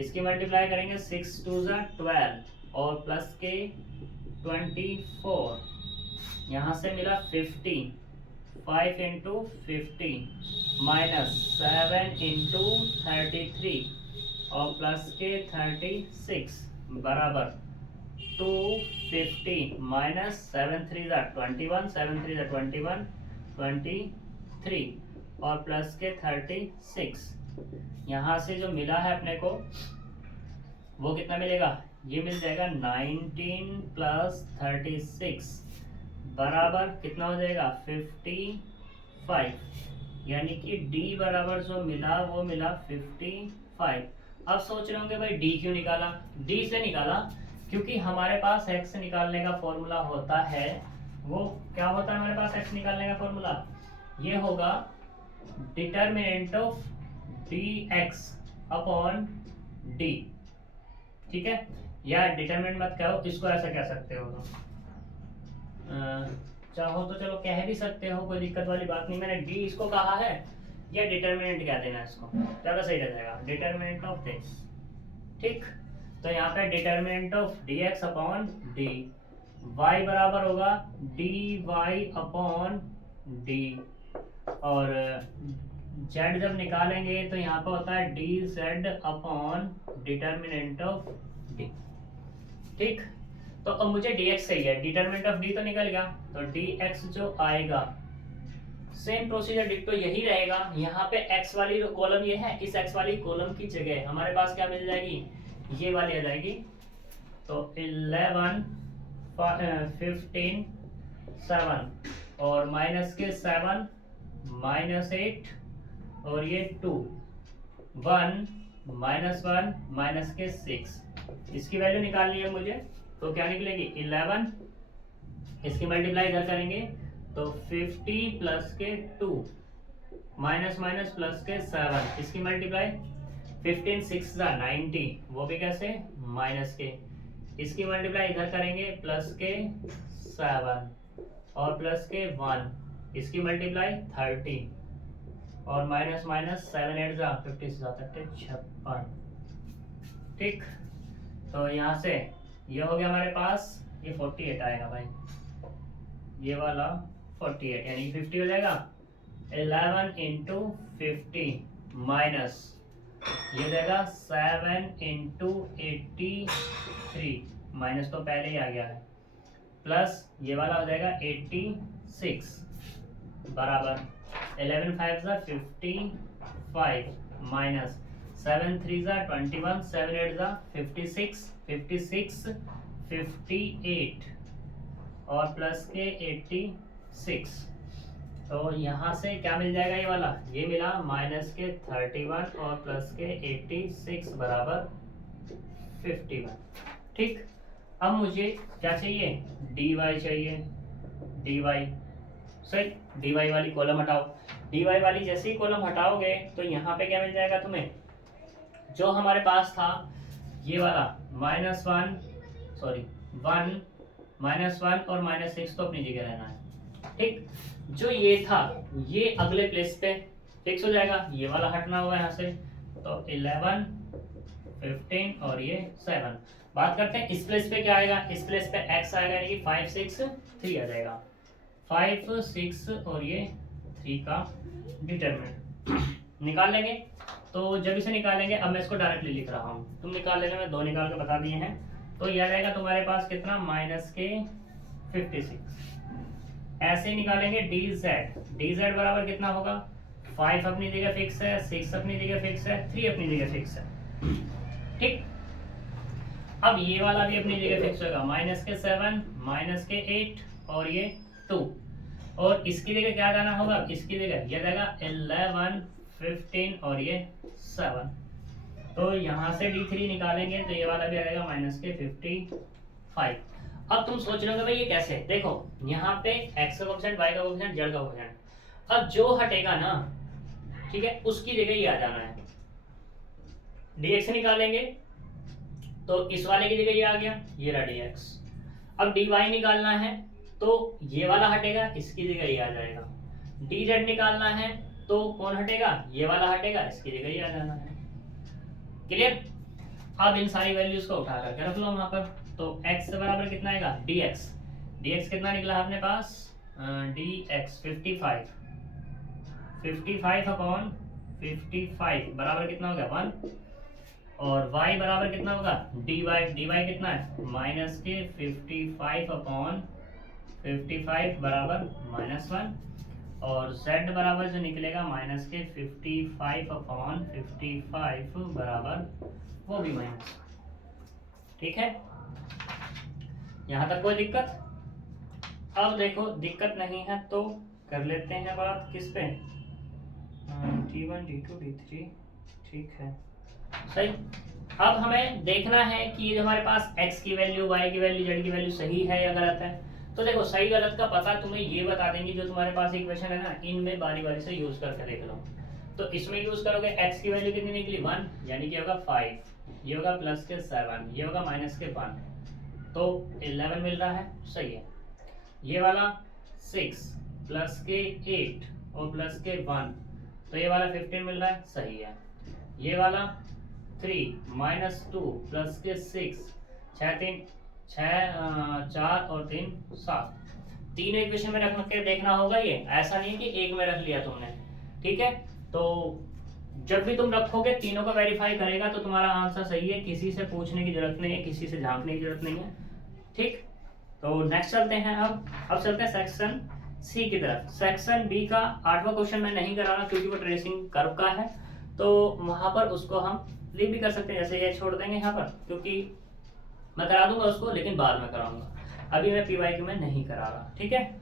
इसकी मल्टीप्लाई करेंगे 6 2 12 और प्लस के 24, यहाँ से मिला 50, 5 इंटू 50 माइनस 7 इंटू 33 और प्लस के 36 बराबर 250 माइनस 7 3 21, 7 3 21 23 और प्लस के 36। यहाँ से जो मिला है अपने को वो कितना मिलेगा, ये मिल जाएगा 19 प्लस 36 बराबर कितना हो जाएगा 55, यानी कि d बराबर जो मिला वो मिला 55। अब सोच रहे होंगे भाई d क्यों निकाला, d से निकाला क्योंकि हमारे पास x निकालने का फॉर्मूला होता है, वो क्या होता है हमारे पास x निकालने का फॉर्मूला, ये होगा determinant of dx upon d। ठीक है, या डिटर्मिनेंट मत कहो, इसको ऐसा कह सकते हो, तो चाहो तो चलो कह भी सकते हो, कोई दिक्कत वाली बात नहीं। मैंने d इसको कहा है, या डिटर्मिनेंट कह देना इसको, ज़्यादा सही रह जाएगा, डिटर्मिनेंट ऑफ दिस। ठीक, तो यहाँ पे determinant of dx upon d, y बराबर होगा dy अपॉन d, और z जब निकालेंगे तो यहाँ पे होता है dz upon determinant of d। ठीक, तो अब मुझे dx सही है, डिटर्मिनेंट ऑफ d तो निकल गया, तो dx जो आएगा सेम प्रोसीजर डिक्टो यही रहेगा। यहाँ पे x वाली कॉलम ये है, इस x वाली कॉलम की जगह हमारे पास क्या मिल जाएगी, ये वाली आ जाएगी, तो 11 15 7 और माइनस के 7 -8 और ये 2 1 -1 माइनस के 6, इसकी वैल्यू निकालनी है मुझे, तो क्या निकलेगी 11, इसकी मल्टीप्लाई इधर करेंगे तो 50 प्लस के 2 माइनस माइनस प्लस के 7, इसकी मल्टीप्लाई 15 6 90, वो भी कैसे माइनस के, इसकी मल्टीप्लाई इधर करेंगे प्लस के 7 और प्लस के 1, इसकी मल्टीप्लाई 30 और माइनस माइनस 7 8 50 56। ठीक, तो यहाँ से ये हो गया हमारे पास, ये 48 आएगा भाई, ये वाला 48 यानी कि 50 हो जाएगा। 11 इंटू 50 माइनस ये देगा 7 इंटू 83, माइनस तो पहले ही आ गया है, प्लस ये वाला हो जाएगा 86 बराबर 11 5 ज़ा 55 माइनस 7 3 ज़ा 21 7 8 ज़ा 56 56 58 और प्लस के 86। तो यहाँ से क्या मिल जाएगा, ये वाला ये मिला माइनस के 31 और प्लस के 86 बराबर 51। ठीक, अब मुझे क्या चाहिए, dy चाहिए, dy सही। dy वाली कॉलम हटाओ, dy वाली जैसे ही कॉलम हटाओगे तो यहाँ पे क्या मिल जाएगा तुम्हें, जो हमारे पास था ये वाला -1 सॉरी 1 -1 और -6 तो अपनी जगह रहना है। ठीक, जो ये था ये अगले प्लेस पे फिक्स हो जाएगा, ये वाला हटना होगा यहाँ से, तो 11 15 और ये 7। बात करते हैं इस प्लेस पे क्या आएगा, इस प्लेस पे x आएगा यानी कि 5 6 3 आ जाएगा, 5 6 और ये 3 का डिटरमिनेंट निकाल लेंगे। तो जब इसे निकालेंगे, अब मैं इसको डायरेक्टली लिख रहा हूँ, तुम निकाल लेने में 2 निकाल के बता दिए हैं। तो यह रहेगा तुम्हारे पास कितना, -56। ऐसे ही निकालेंगे dz बराबर कितना होगा, 5 अपनी जगह फिक्स है, 6 अपनी जगह फिक्स है, 3 अपनी जगह फिक्स है। ठीक, अब ये वाला भी अपनी जगह फिक्स होगा, -7 -8 और ये 2, और इसकी जगह क्या जाना होगा, इसकी जगह यह जाएगा 11 15 और ये 7। तो यहाँ से d3 निकालेंगे तो ये वाला भी आ जाएगा -55। अब तुम सोच रहे हो भाई ये कैसे, देखो यहाँ पे x का कोएफिशिएंट, y का कोएफिशिएंट, z का कोएफिशिएंट, अब जो हटेगा ना, ठीक है, उसकी जगह ही आ जाना है। dx निकालेंगे तो इस वाले की जगह ये आ गया, ये रहा dx। अब dy निकालना है तो ये वाला हटेगा, इसकी जगह ये आ जाएगा। dz निकालना है तो कौन हटेगा, ये वाला हटेगा, इसकी जगह ही आ जाना है। क्लियर। अब इन सारी वैल्यूज को उठा करके रख लो वहां पर, तो x से बराबर कितना आएगा, dx कितना निकला अपने पास, dx 55 अपॉन 55 बराबर कितना हो गया 1, और y बराबर कितना होगा, dy कितना है, माइनस के 55 अपॉन 55 बराबर -1, और z बराबर जो निकलेगा माइनस के 55 अपॉन 55 बराबर वो भी माइनस। ठीक है, यहाँ तक कोई दिक्कत। अब देखो दिक्कत नहीं है तो कर लेते हैं बात किस पे, d1 d2 d3। ठीक है, सही। अब हमें देखना है कि ये जो हमारे पास x की वैल्यू, y की वैल्यू, z की वैल्यू सही है या गलत है। तो देखो सही गलत का पता तुम्हें ये बता देंगे जो तुम्हारे पास इक्वेशन है ना, इनमें बारी बारी से यूज करके देख लो। तो इसमें यूज करोगे x की वैल्यू कितनी निकली 1, यानी कि होगा 5, ये होगा प्लस के 7, ये होगा माइनस के 1, तो 11 मिल रहा है, सही है। ये वाला 6 प्लस के 8 और प्लस के 1, तो ये वाला 15 मिल रहा है, सही है। ये वाला 3 माइनस 2 प्लस के 6, 4 और 3 7, तीन इक्वेशन में रख के देखना होगा। ये ऐसा नहीं कि एक में रख लिया तुमने, ठीक है। तो जब भी तुम रखोगे तीनों का वेरीफाई करेगा तो तुम्हारा आंसर सही है, किसी से पूछने की जरूरत नहीं है, किसी से झांकने की जरूरत नहीं है। ठीक, तो नेक्स्ट चलते हैं। अब चलते हैं सेक्शन सी की तरफ। सेक्शन बी का 8वां क्वेश्चन मैं नहीं करा रहा क्योंकि वो ट्रेसिंग कर्व का है, तो वहां पर उसको हम लीव भी कर सकते हैं, जैसे ये छोड़ देंगे यहाँ पर, क्योंकि मैं करा दूंगा उसको लेकिन बाद में कराऊंगा, अभी मैं पीवाईक्यू में नहीं करा रहा। ठीक है,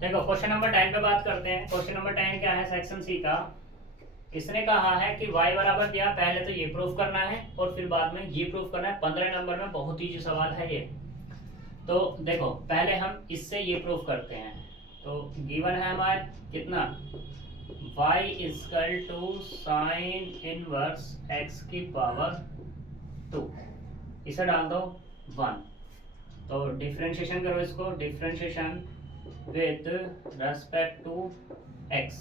देखो क्वेश्चन नंबर 10 पे बात करते हैं। क्वेश्चन नंबर 10 क्या है सेक्शन सी का, इसने कहा है कि y बराबर दिया, पहले तो ये प्रूफ करना है और फिर बाद में ये प्रूफ करना है। 15 नंबर में बहुत ईजी सवाल है ये। तो देखो पहले हम इससे ये प्रूफ करते हैं। तो गिवन है हमारे कितना, y equal to sine inverse x की पावर 2, इसे डाल दो 1। तो डिफरेंशिएशन करो इसको, differentiation with respect to x।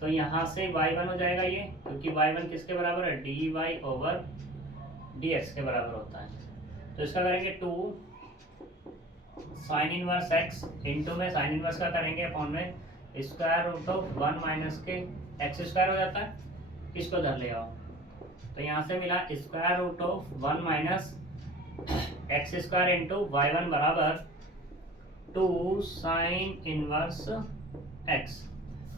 तो यहाँ से y1 हो जाएगा ये, क्योंकि y1 किसके बराबर है, dy ओवर dx के बराबर होता है। तो इसका करेंगे 2 साइन इनवर्स एक्स इंटू में साइन इनवर्स का करेंगे अपॉन में स्क्वायर रूट ऑफ 1 माइनस के एक्स स्क्वायर हो जाता है, इसको धर ले आओ। तो यहाँ से मिला square root of 1 minus X square into Y one बराबर 2 साइन इनवर्स एक्स।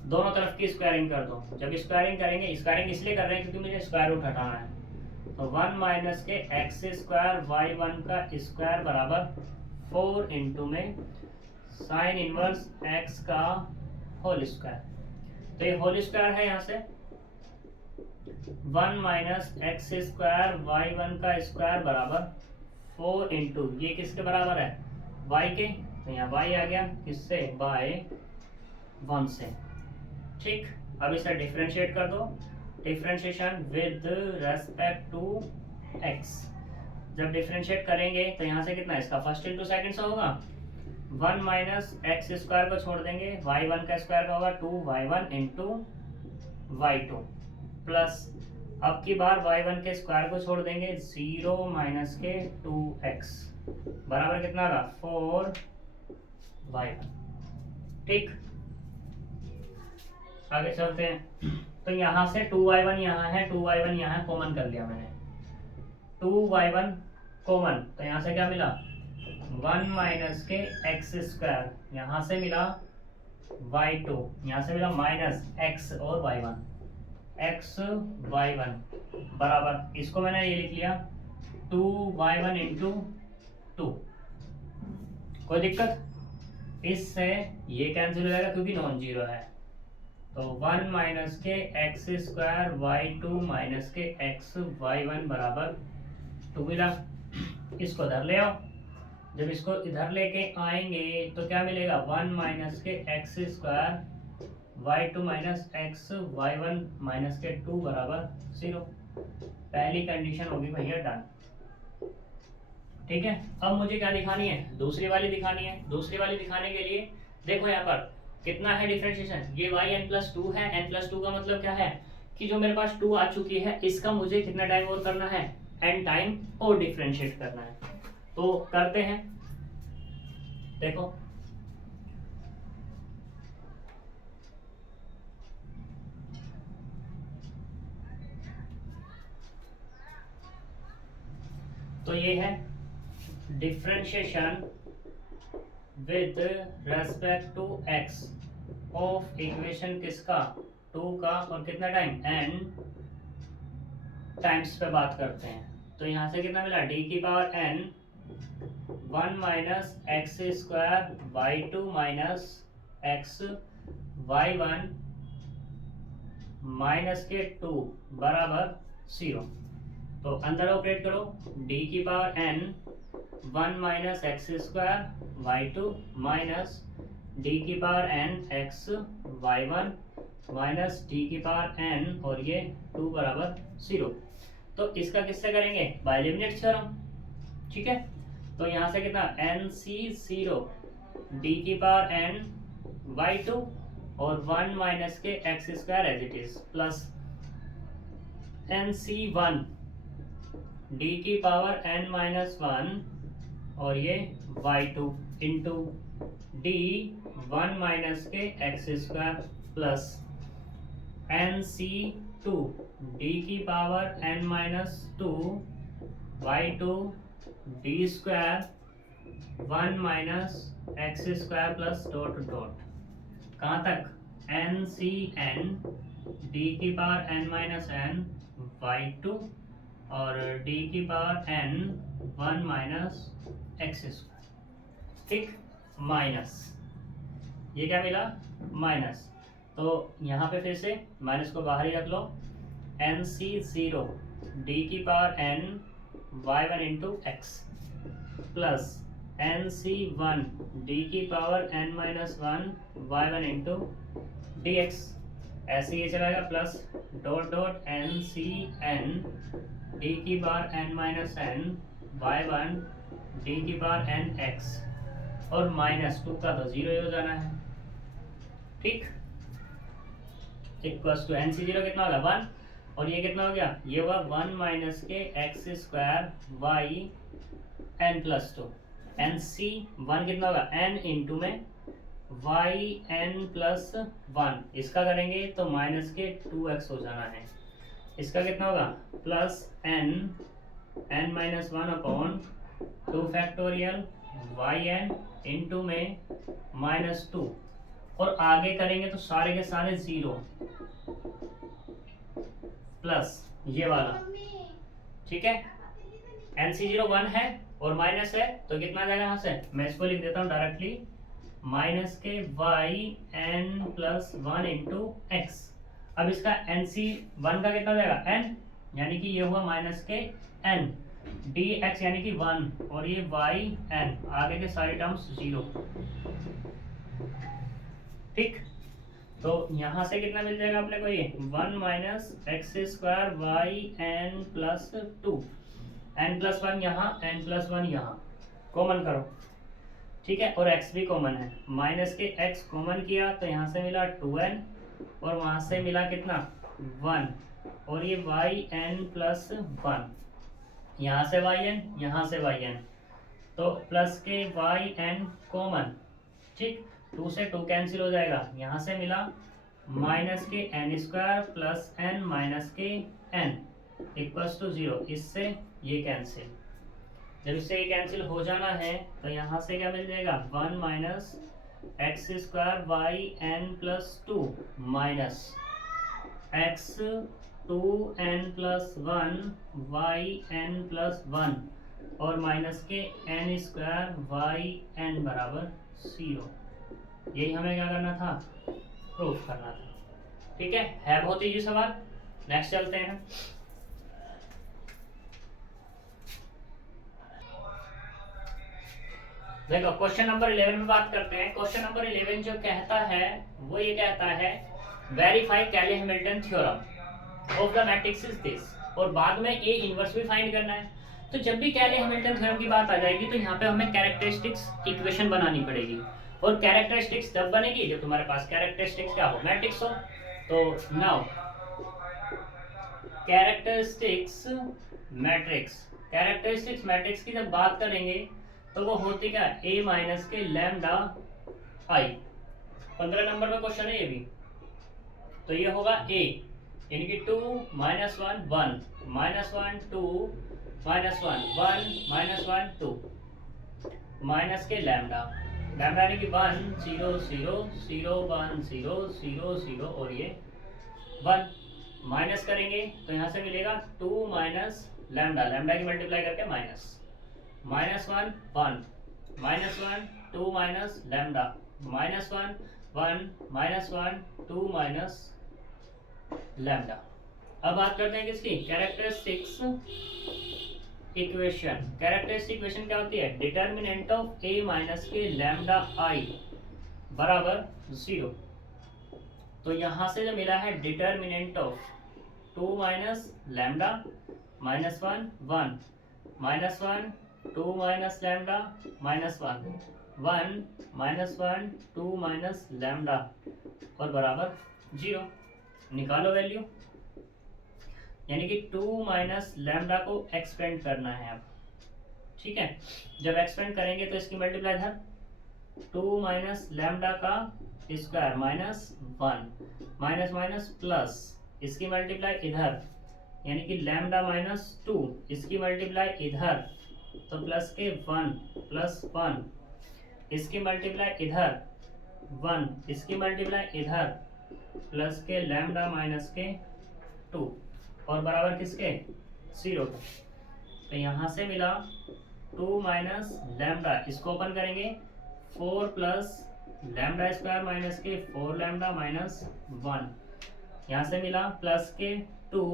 दोनों तरफ की स्क्वायरिंग कर दो। जब स्क्वायरिंग करेंगे, स्क्वायरिंग इसलिए कर रहे हैं क्योंकि मुझे स्क्वायर रूट हटाना है। तो 1 माइनस के एक्स स्क्वायर वाई वन का स्क्वायर बराबर 4 इंटू में साइन इनवर्स एक्स का होल स्क्वायर। तो ये होल स्क्वायर है, यहाँ से 1 minus X square Y one का स्क्वायर बराबर 4 इंटू ये किसके बराबर है, y के। तो यहाँ y आ गया किससे, बाय 1 से। ठीक, अब इसे डिफरेंशिएट कर दो। Differentiation with respect to x। जब डिफरेंशिएट करेंगे तो यहाँ से कितना, इसका फर्स्ट इंटू सेकंड से होगा। 1 माइनस एक्स स्क्वायर को छोड़ देंगे, वाई वन का स्क्वायर का होगा 2y1 इंटू y2 प्लस अब की बार y1 के स्क्वायर को छोड़ देंगे 0 माइनस के 2x बराबर कितना होगा 4y1। ठीक, आगे चलते हैं। तो यहाँ से 2y1 यहाँ है, 2y1 यहाँ है, कॉमन कर लिया मैंने 2y1 कॉमन। तो यहाँ से क्या मिला 1 माइनस के एक्स स्क्वायर, यहाँ से मिला y2, यहाँ से मिला माइनस x और y1 x y1 बराबर, इसको मैंने ये लिख लिया 2y1 इंटू 2। कोई दिक्कत, इससे ये कैंसिल हो जाएगा क्योंकि नॉन जीरो है। तो 1 माइनस के एक्स स्क्वायर y2 माइनस के एक्स y1 बराबर 2 मिला। इसको इधर ले आओ। जब इसको इधर लेके आएंगे तो क्या मिलेगा 1 माइनस के x square y2 minus x y1 minus के 2 बराबर 0। पहली कंडीशन होगी भैया डन। ठीक है, अब मुझे क्या दिखानी है, दूसरी वाली दिखानी है। दूसरी वाली दिखाने के लिए देखो यहाँ पर कितना है डिफरेंशिएशन, ये y n+2 है। n+2 का मतलब क्या है कि जो मेरे पास 2 आ चुकी है इसका मुझे कितना टाइम और करना है, n टाइम और डिफरेंशिएट करना है। तो करते हैं, देखो तो ये है differentiation with respect to x of equation किसका, 2 का, और कितना टाइम n टाइम्स पे बात करते हैं। तो यहाँ से कितना मिला d की power n 1 minus X square y2 minus x y1 minus के 2 बराबर 0। तो अंदर ऑपरेट करो, d की power n 1 minus X square y2 minus d की power n x y1 minus d की पावर n और ये 2 बराबर 0। तो इसका किससे करेंगे, बाय लीबनिट्ज थ्योरम। ठीक है, तो यहाँ से कितना nc0 d की पावर n y2 और 1 माइनस के x square as it is plus nc1 d की पावर n माइनस 1 और ये y2 इंटू d 1 माइनस के x square plus nc2 d की power n minus 2 y2 d square 1 minus X square plus dot dot कहाँ तक ncn d की power n minus n y2 और d की power n 1 minus X square. ठीक, minus ये क्या मिला माइनस। तो यहाँ पे फिर से माइनस को बाहर ही रख लो, nc0 d की power n y1 into x plus nc1 d की power n minus 1 y1 into dx। ऐसे ये चलाएगा plus dot dot ncn d की power n minus n y1 d की पावर n x और माइनस 2 का तो 0 हो जाना है। ठीक, इक्वल्स टू nc0 कितना होगा 1 और ये कितना हो गया, ये हुआ 1 माइनस के x square y n+2। N C one कितना होगा एन इंटू में वाई एन प्लस वन, इसका करेंगे तो माइनस के 2x हो जाना है। इसका कितना होगा plus N minus one upon 2 factorial Y N into में माइनस 2, और आगे करेंगे तो सारे के सारे 0 प्लस ये वाला, ठीक है। एन सी 0 1 है और माइनस है तो कितना आ जाएगा यहाँ से, मैं इसको लिख देता हूँ डायरेक्टली, माइनस के Y N plus one into X. अब इसका एन सी वन का कितना हो जाएगा एन, यानी कि ये हुआ माइनस के एन डी एक्स यानी कि 1, और ये वाई एन, आगे के सारे टर्म्स 0, ठीक। तो यहाँ से कितना मिल जाएगा अपने को, ये 1 minus X square Y N plus 2, N plus one यहाँ, एन प्लस वन यहाँ, कॉमन करो, ठीक है, और x भी कॉमन है, माइनस के x कॉमन किया तो यहाँ से मिला 2n, और वहाँ से मिला कितना 1, और ये वाई एन प्लस वन, यहाँ से वाई एन, यहाँ से वाई एन, तो प्लस के वाई एन कॉमन, ठीक, 2 से 2 कैंसिल हो जाएगा, यहाँ से मिला माइनस के N square plus N minus के एन इक्वल्स टू 0, इससे ये कैंसिल, जब इससे ये कैंसिल हो जाना है तो यहाँ से क्या मिल जाएगा 1 minus X square Y N plus 2 minus X 2n plus 1 Y N plus 1, और माइनस के एन स्क्वायर वाई एन बराबर 0। यही हमें क्या करना था, प्रूफ करना था, ठीक है बहुत इजी सवाल। नेक्स्ट चलते हैं। देखो क्वेश्चन नंबर 11 में बात करते हैं। क्वेश्चन नंबर 11 जो कहता है वो ये कहता है verify Cayley Hamilton theorem of the matrix is this, और बाद में ए इनवर्स भी फाइंड करना है। तो जब भी कैली हैमिल्टन थ्योरम की बात आ जाएगी तो यहाँ पे हमें कैरेक्टरिस्टिक्स इक्वेशन बनानी पड़ेगी, और कैरेक्टरिस्टिक्स तब बनेगी जब तुम्हारे पास कैरेक्टरिस्टिक्स क्या हो, मैट्रिक्स हो। तो नाउ कैरेक्टरिस्टिक्स मैट्रिक्स की जब बात करेंगे तो वो होती क्या, a माइनस के लैम्डा आई। 15 नंबर में क्वेश्चन है ये भी, तो ये होगा a यानी कि 2 minus 1 1 minus 1 2 minus 1 1 minus 1 2 minus के लैम्डा यानी कि 1 0 0 0 1 0 0 0 और ये 1 माइनस करेंगे तो यहाँ से मिलेगा 2 माइनस लैम्डा की मल्टीप्लाई करके minus 1 1 minus 1 2 minus lambda minus 1 1 minus 1 2 minus lambda. अब बात करते हैं किसकी, कैरेक्टरिस्टिक्स इक्वेशन। कैरेक्टरिस्टिक इक्वेशन क्या होती है, डिटर्मिनेंट ऑफ a माइनस के लैम्डा i बराबर 0। तो यहाँ से जो मिला है determinant of 2 minus lambda minus 1 1 minus 1 2 minus lambda minus 1 1 minus 1 2 minus lambda और बराबर 0। निकालो वैल्यू, यानी कि 2 माइनस लैम्डा को एक्सपेंड करना है अब, ठीक है। जब एक्सपेंड करेंगे तो इसकी मल्टीप्लाई इधर 2 माइनस लैम्डा का square minus 1 minus minus plus इसकी मल्टीप्लाई इधर, यानी कि लैम्डा माइनस 2 इसकी मल्टीप्लाई इधर, तो प्लस के 1 प्लस 1 इसकी मल्टीप्लाई इधर 1 इसकी मल्टीप्लाई इधर, प्लस के लैम्डा माइनस के 2 और बराबर किसके 0। तो यहाँ से मिला 2 माइनस लैम्डा, इसको ओपन करेंगे 4 प्लस लैम्डा स्क्वायर माइनस के 4 लैम्डा माइनस 1, यहाँ से मिला प्लस के 2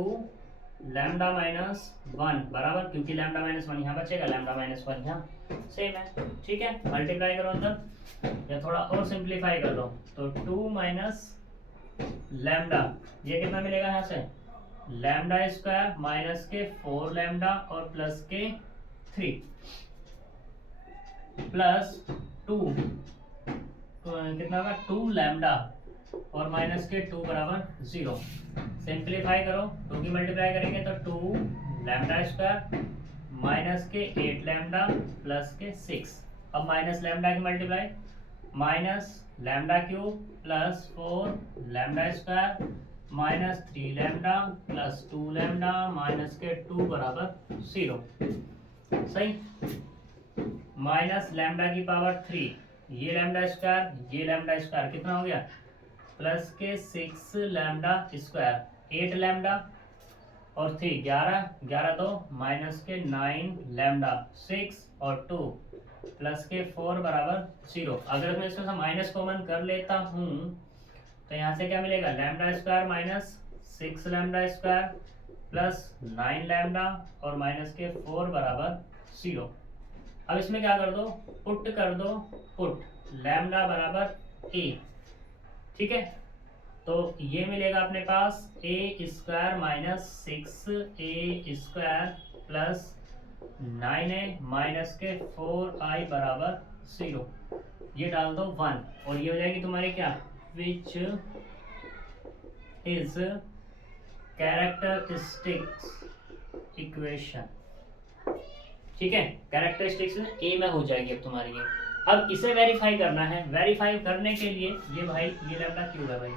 लैम्डा माइनस 1 बराबर, क्योंकि लैम्डा माइनस 1 यहाँ बचेगा, लैम्डा माइनस 1 यहाँ सेम है, ठीक है। मल्टीप्लाई करो अंदर या थोड़ा और सिंप्लीफाई कर लो, तो 2 माइनस लैम्डा ये कितना मिलेगा यहाँ से, लैम्डा स्क्वायर माइनस के 4 लैम्डा और प्लस के 3 प्लस 2 कितना होगा 2 लैम्डा और माइनस के 2 बराबर 0। सिंप्लीफाई करो, 2 की मल्टीप्लाई करेंगे तो 2 लैम्डा स्क्वायर माइनस के 8 लैम्डा प्लस के 6 अब माइनस लैम्डा की multiply, minus lambda cube plus 4 lambda square minus 3 lambda plus 2 lambda minus के 2 बराबर 0। सही, माइनस लैम्डा की पावर 3 ये लैम्डा स्क्वायर कितना हो गया, प्लस के 6 लैम्डा स्क्वायर 8 लैम्डा और 3 11 11 तो माइनस के 9 लैम्डा 6 और 2 प्लस के 4 बराबर 0। अगर मैं इसमें से माइनस कॉमन कर लेता हूँ तो यहाँ से क्या मिलेगा, lambda square minus 6 lambda square plus 9 lambda और माइनस के 4 बराबर 0। अब इसमें क्या कर दो, पुट कर दो, पुट लैम्डा बराबर ए। ठीक है, तो ये मिलेगा अपने पास A square minus 6a square plus 9a minus के 4i बराबर 0। ये डाल दो 1 और ये हो जाएगी तुम्हारी क्या, विच इज कैरेक्टरिस्टिक्स इक्वेशन। ठीक है, कैरेक्टरिस्टिक्स ए में हो जाएगी अब तुम्हारी ये। अब इसे वेरीफाई करना है, वेरीफाई करने के लिए ये भाई ये लैम्डा क्यूब है भाई,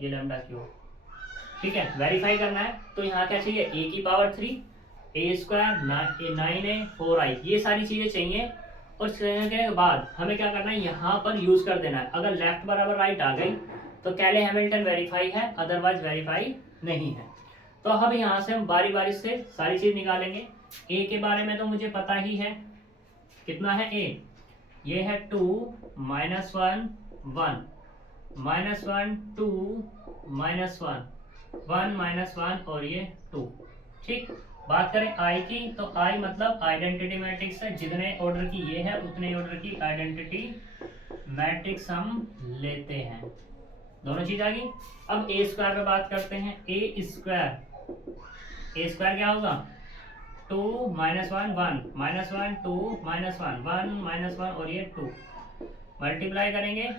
ये लैम्डा क्यूब। ठीक है, वेरीफाई करना है तो यहाँ क्या चाहिए, ए की पावर 3 ए स्क्वायर 9a 4i ये सारी चीजें चाहिए। और करने के बाद हमें क्या करना है, यहाँ पर यूज कर देना है। अगर लेफ्ट बराबर राइट आ गई तो कैले हैमिल्टन वेरीफाई है, अदरवाइज वेरीफाई नहीं है। तो अब यहाँ से हम बारी बारी से सारी चीज निकालेंगे। ए के बारे में तो मुझे पता ही है, कितना है ए, ये है 2 माइनस 1 1 माइनस 1 2 माइनस 1 1 माइनस 1 और ये 2। ठीक, बात करें आई की तो आई मतलब आइडेंटिटी मैट्रिक्स है, जितने ऑर्डर की ये है उतने ऑर्डर की आइडेंटिटी मैट्रिक्स हम लेते हैं। दोनों चीज आ गई। अब ए स्क्वायर पे बात करते हैं। ए स्क्वायर क्या होगा, 2 माइनस 1 1 माइनस 1 2 माइनस 1 1 माइनस 1 और ये 2 मल्टीप्लाई करेंगे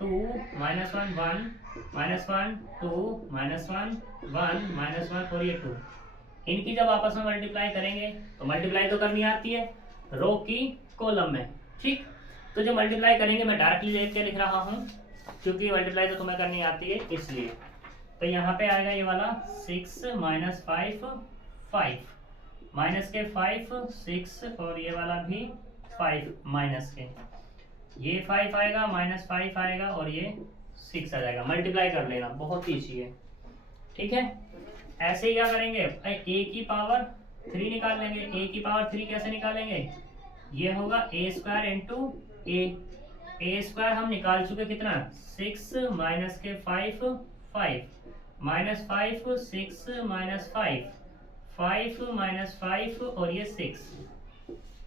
2 माइनस 1 1 माइनस 1 2 माइनस 1 1 माइनस 1 और ये 2। इनकी जब आपस में मल्टीप्लाई करेंगे तो मल्टीप्लाई तो करनी आती है रो की कॉलम में। ठीक, तो जो मल्टीप्लाई करेंगे मैं डायरेक्टली लेट के लिख रहा हूँ क्योंकि मल्टीप्लाई तो तुम्हें करनी आती है इसलिए। तो यहाँ पे आएगा ये वाला 6 माइनस 5 5 माइनस के 5 6 और ये वाला भी 5 माइनस के, ये 5 आएगा माइनस 5 आएगा और ये 6 आ जाएगा। मल्टीप्लाई कर लेना, बहुत ईजी है। ठीक है, ऐसे ही क्या करेंगे, ए की पावर 3 निकाल लेंगे। ए की पावर 3 कैसे निकालेंगे, ये होगा ए स्क्वायर इंटू ए स्क्वायर हम निकाल चुके कितना, 6 माइनस के 5 5 माइनस 5 6 माइनस 5 5 माइनस 5 और ये 6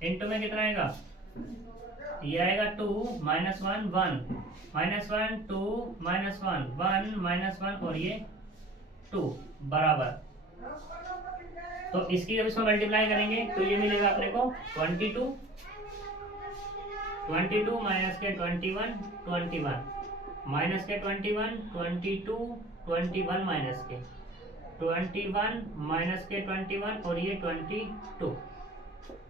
इंटू में कितना आएगा, ये आएगा 2 माइनस 1 1 माइनस 1 2 माइनस 1 1 माइनस 1 और ये 2 बराबर। तो इसकी जब इसमें मल्टीप्लाई करेंगे तो ये मिलेगा अपने को 22 22 माइनस के 21 21 माइनस के 21 22 21 माइनस के 21 माइनस के 21 और ये 22।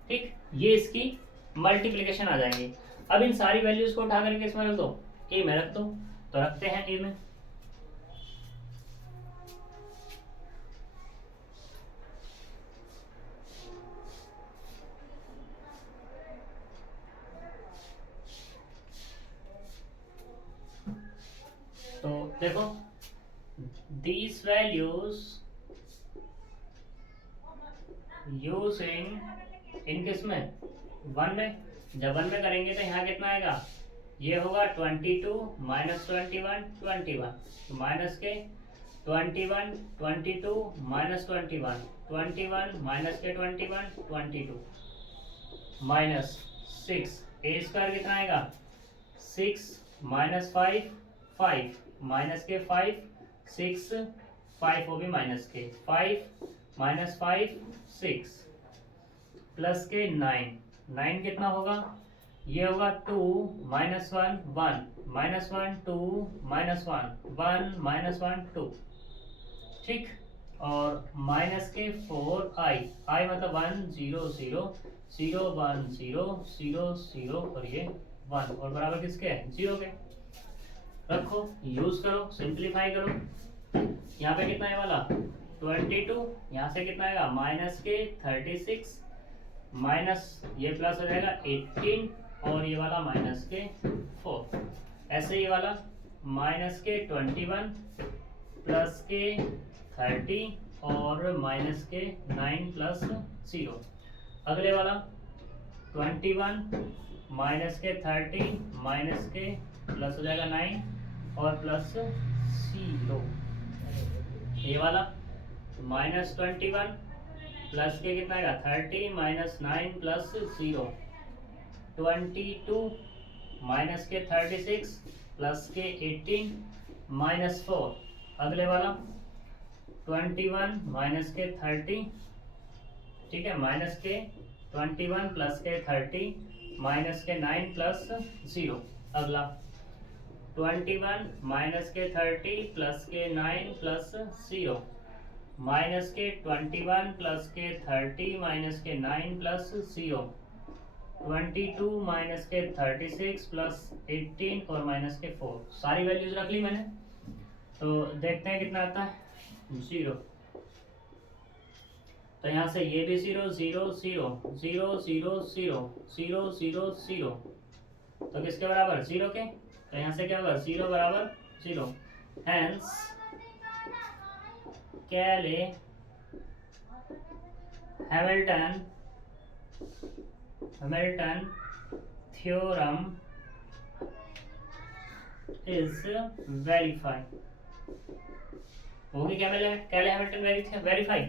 ठीक, ये इसकी मल्टीप्लिकेशन आ जाएंगी। अब इन सारी वैल्यूज को उठा करके इसमें रख दो, ए में रख दो। तो रखते हैं ए में। तो देखो these values using इन किस में 1 में, जब 1 में करेंगे तो यहाँ कितना आएगा, ये होगा 22 माइनस 21 21 माइनस के 21 22 माइनस 21 21 माइनस के 21 22 माइनस 6 ए स्क्वायर कितना आएगा 6 माइनस 5 5 माइनस के 5 6 5 हो भी माइनस के 5 माइनस 5 6 प्लस के 9 कितना होगा, ये होगा 2 माइनस 1 1 माइनस 1 2 माइनस 1 1 माइनस 1 2। ठीक, और माइनस के 4i, i मतलब 1 0 0 0 1 0 0 0 और ये 1 और बराबर किसके है 0 के। रखो, यूज करो, सिंप्लीफाई करो। यहाँ पे कितना है वाला 22, यहाँ से कितना आएगा माइनस के 36 माइनस ये प्लस हो जाएगा 18 और ये वाला माइनस के 4। ऐसे ये वाला माइनस के 21 प्लस के 30 और माइनस के 9 प्लस 0। अगले वाला 21 माइनस के 30 माइनस के प्लस हो जाएगा 9 और प्लस 0। ये वाला माइनस 21 प्लस के कितना आएगा 30 माइनस 9 प्लस 0। 22 माइनस के 36 प्लस के 18 माइनस 4। अगले वाला 21 माइनस के 30, ठीक है, माइनस के 21 प्लस के 30 माइनस के 9 प्लस 0। अगला 21 माइनस के 30 प्लस के 9 प्लस 0 माइनस के 21 प्लस के 30 माइनस के 9 प्लस 0। 22 माइनस के 36 प्लस 18 और माइनस के 4। सारी वैल्यूज रख ली मैंने, तो देखते हैं कितना आता है 0। तो यहाँ से ये भी 0 0 0 0 0 0 0 0 0 तो किसके बराबर 0 के। तो यहाँ से क्या होगा 0 बराबर 0। हेंस कैले हैमिल्टन थ्योरम इज वेरीफाइड। होगी कैले हैमिल्टन वेरीफाई।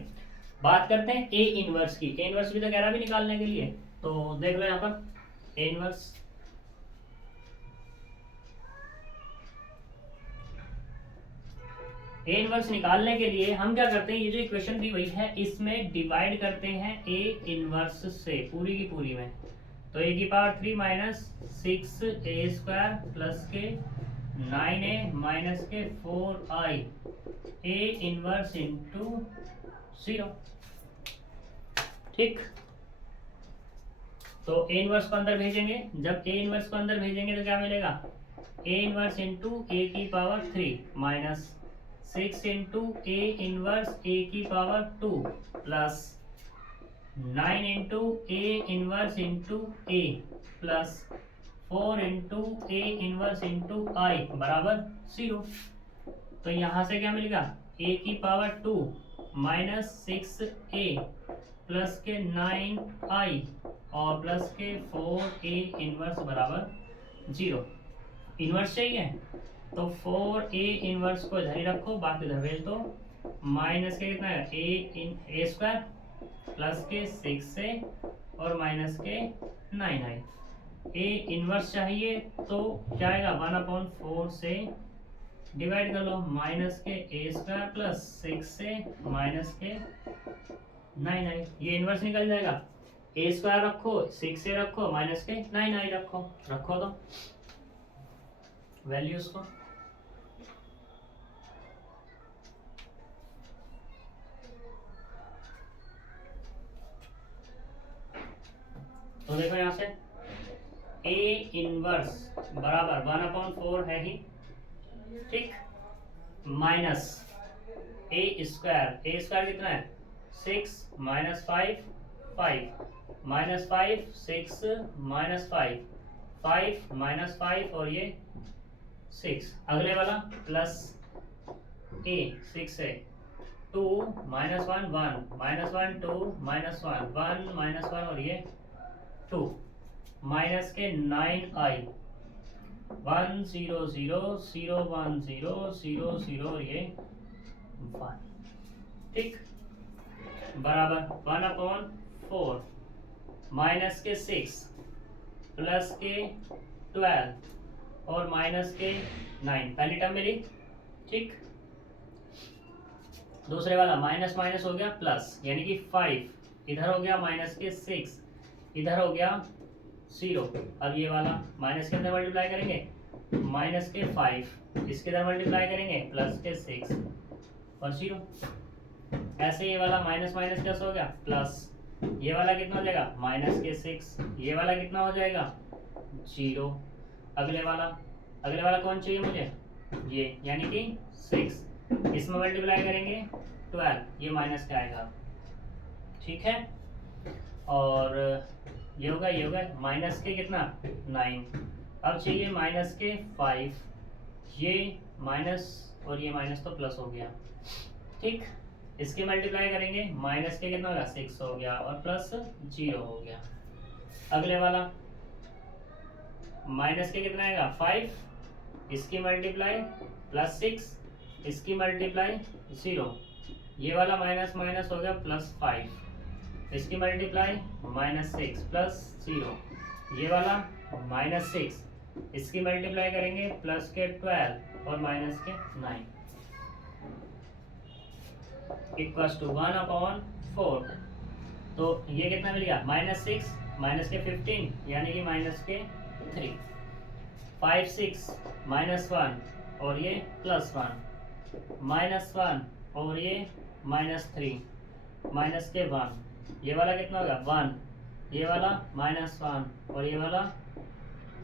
बात करते हैं ए इनवर्स की। ए इनवर्स भी तो कह रहा भी निकालने के लिए, तो देख लो यहाँ पर ए इनवर्स। ए इनवर्स निकालने के लिए हम क्या करते हैं, ये जो इक्वेशन दी हुई है इसमें डिवाइड करते हैं ए इनवर्स से पूरी की पूरी में। तो ए की पावर 3 माइनस 6a² प्लस के 9a माइनस के 4i ए इनवर्स इंटू 0। ठीक, तो ए इनवर्स को अंदर भेजेंगे। जब ए इनवर्स को अंदर भेजेंगे तो क्या मिलेगा, ए इनवर्स इंटू ए की power 3 minus 6 into A inverse A की power 2 plus 9 into A inverse into A plus 4 into A inverse into I बराबर 0। तो यहाँ से क्या मिलेगा ए की पावर 2 माइनस 6a प्लस के 9i और प्लस के 4a इनवर्स बराबर 0। इनवर्स चाहिए तो 4a इनवर्स को इधर ही रखो, बाकी इधर भेज दो। माइनस के कितना है a² प्लस के 6a और माइनस के 9i। ए इनवर्स चाहिए तो क्या आएगा 1/4 से डिवाइड कर लो, माइनस के a² प्लस 6a माइनस के 9i। ये इनवर्स निकल जाएगा। a² रखो, 6a रखो, माइनस के 9i रखो तो वैल्यूज को। तो देखो यहाँ से a इनवर्स बराबर 1/4 है ही, ठीक, माइनस a² कितना है 6 माइनस 5 5 माइनस 5 6 माइनस 5 5 माइनस 5 और ये 6। अगले वाला प्लस a 6 है 2 माइनस 1 1 माइनस 1 2 माइनस 1 1 माइनस 1 और ये 2 माइनस के 9i 1 0 0 0 1 0 0 0 और ये 1, ठीक, बराबर 1/4 माइनस के 6 प्लस के 12 और माइनस के 9। पहली टर्म मिली, ठीक। दूसरे वाला माइनस माइनस हो गया प्लस, यानी कि 5 इधर हो गया, माइनस के 6 इधर हो गया 0। अब ये वाला माइनस के अंदर मल्टीप्लाई करेंगे, माइनस के 5 इसके अंदर मल्टीप्लाई करेंगे प्लस के 6 और 0। ऐसे ये वाला माइनस माइनस कैसे हो गया प्लस, ये वाला कितना हो जाएगा माइनस के 6, ये वाला कितना हो जाएगा 0। अगले वाला कौन चाहिए मुझे, ये यानी कि 6, इसमें मल्टीप्लाई करेंगे 12, ये माइनस का आएगा, ठीक है। और ये होगा माइनस के कितना 9, अब चाहिए माइनस के 5, ये माइनस और ये माइनस तो प्लस हो गया, ठीक। इसके मल्टीप्लाई करेंगे, माइनस के कितना होगा 6 हो गया और प्लस 0 हो गया। अगले वाला माइनस के कितना आएगा 5, इसकी मल्टीप्लाई प्लस 6, इसकी मल्टीप्लाई 0, ये वाला माइनस माइनस हो गया प्लस 5, इसकी मल्टीप्लाई माइनस 6 प्लस 0, ये वाला माइनस 6, इसकी मल्टीप्लाई करेंगे प्लस के 12 और माइनस के 9 इक्वल्स टू 1/4। तो ये कितना मिल गया -6 माइनस के 15 यानी कि माइनस के 3, 5 6 -1 और ये +1, -1 और ये -3 माइनस के 1, ये वाला कितना होगा 1, ये वाला -1 और ये वाला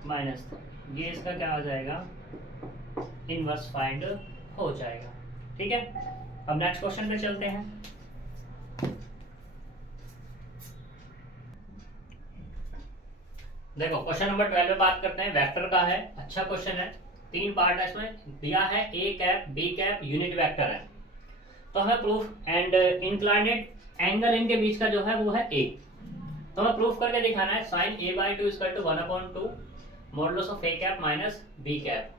-3, ये इसका क्या हो जाएगा इनवर्स फाइंड हो जाएगा, ठीक है। अब नेक्स्ट क्वेश्चन पे चलते हैं। देखो क्वेश्चन नंबर 12 में बात करते हैं, वेक्टर का है, अच्छा क्वेश्चन है, 3 पार्ट है इसमें, दिया है A cap B cap unit vector है, तो हमें प्रूफ एंड इंक्लाइनेड एंगल इनके बीच का जो है वो है ए, तो हमें प्रूफ करके दिखाना है sin a/2 = 1/2 modulus of a cap minus b cap,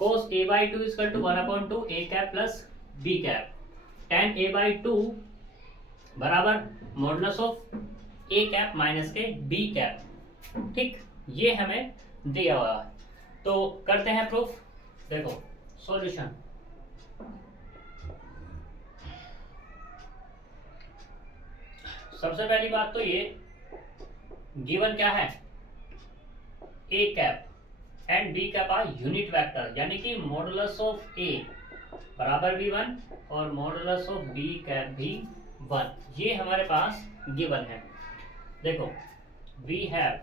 cos a/2 = 1/2 a cap plus b cap, tan a/2 बराबर modulus of a cap minus के b कैप, ठीक। ये हमें दिया हुआ है, तो करते हैं प्रूफ। देखो सॉल्यूशन, सबसे पहली बात तो ये गिवन क्या है a cap and b cap are unit vector, यानी कि मॉडुलस ऑफ a बराबर भी 1 और मॉडुलस ऑफ b कैप भी 1, ये हमारे पास गिवन है। देखो वी हैव,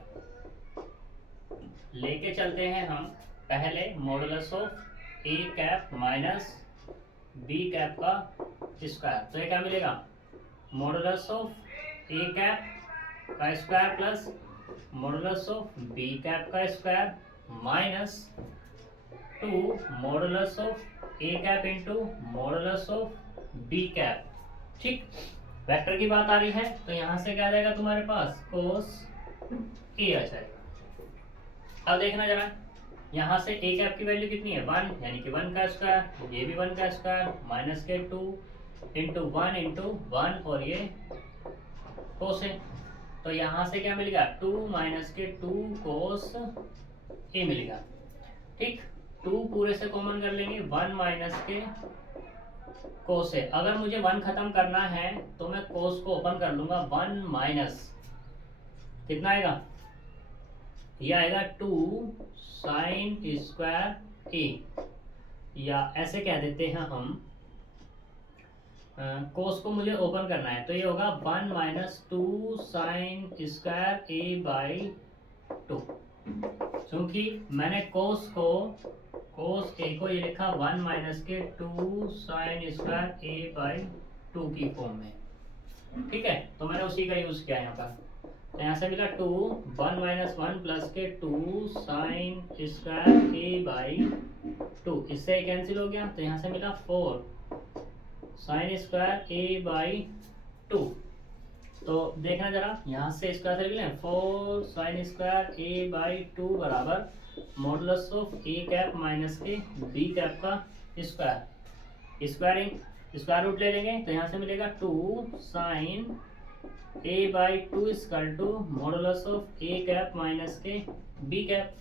लेके चलते हैं हम पहले modulus of a cap minus b cap का स्क्वायर, तो ये क्या मिलेगा मॉडुलस ऑफ a कैप का square plus modulus of b cap का square minus 2 modulus of a cap into modulus of b cap, ठीक। वेक्टर की बात आ रही है तो यहाँ से क्या आ जाएगा तुम्हारे पास cos a आ जाएगा। अब देखना जरा, यहाँ से a कैप की वैल्यू कितनी है 1, यानी कि 1 का स्क्वायर, ये भी 1 का स्क्वायर माइनस के 2 इंटू 1 इंटू 1 और ये cos है, तो यहाँ से क्या मिलेगा 2 माइनस के 2 cos a मिलेगा, ठीक। 2 पूरे से कॉमन कर लेंगे, 1 माइनस के cos a, अगर मुझे 1 खत्म करना है तो मैं cos को ओपन कर लूंगा, 1 माइनस कितना आएगा, ये आएगा 2 साइन स्क्वायर a, या ऐसे कह देते हैं हम कोस को मुझे ओपन करना है तो ये होगा 1 minus 2 sine square a by 2, क्योंकि मैंने कोस a को ये लिखा 1 माइनस के 2 साइन स्क्वायर a बाई 2 की फॉर्म में, ठीक है, तो मैंने उसी का यूज किया यहाँ पर, तो यहाँ से मिला 2 1 माइनस 1 प्लस के 2 साइन स्क्वायर a बाई 2, इससे कैंसिल हो गया, तो यहाँ से मिला 4 साइन स्क्वायर a बाई 2, तो देखना जरा यहाँ से स्क्वायर से लें 4 साइन स्क्वायर a बाई 2 बराबर modulus of a cap minus के b कैप का स्क्वायर, स्क्वायर रूट ले लेंगे तो यहाँ से मिलेगा 2 sine a by 2 equal to modulus of a cap minus के b कैप,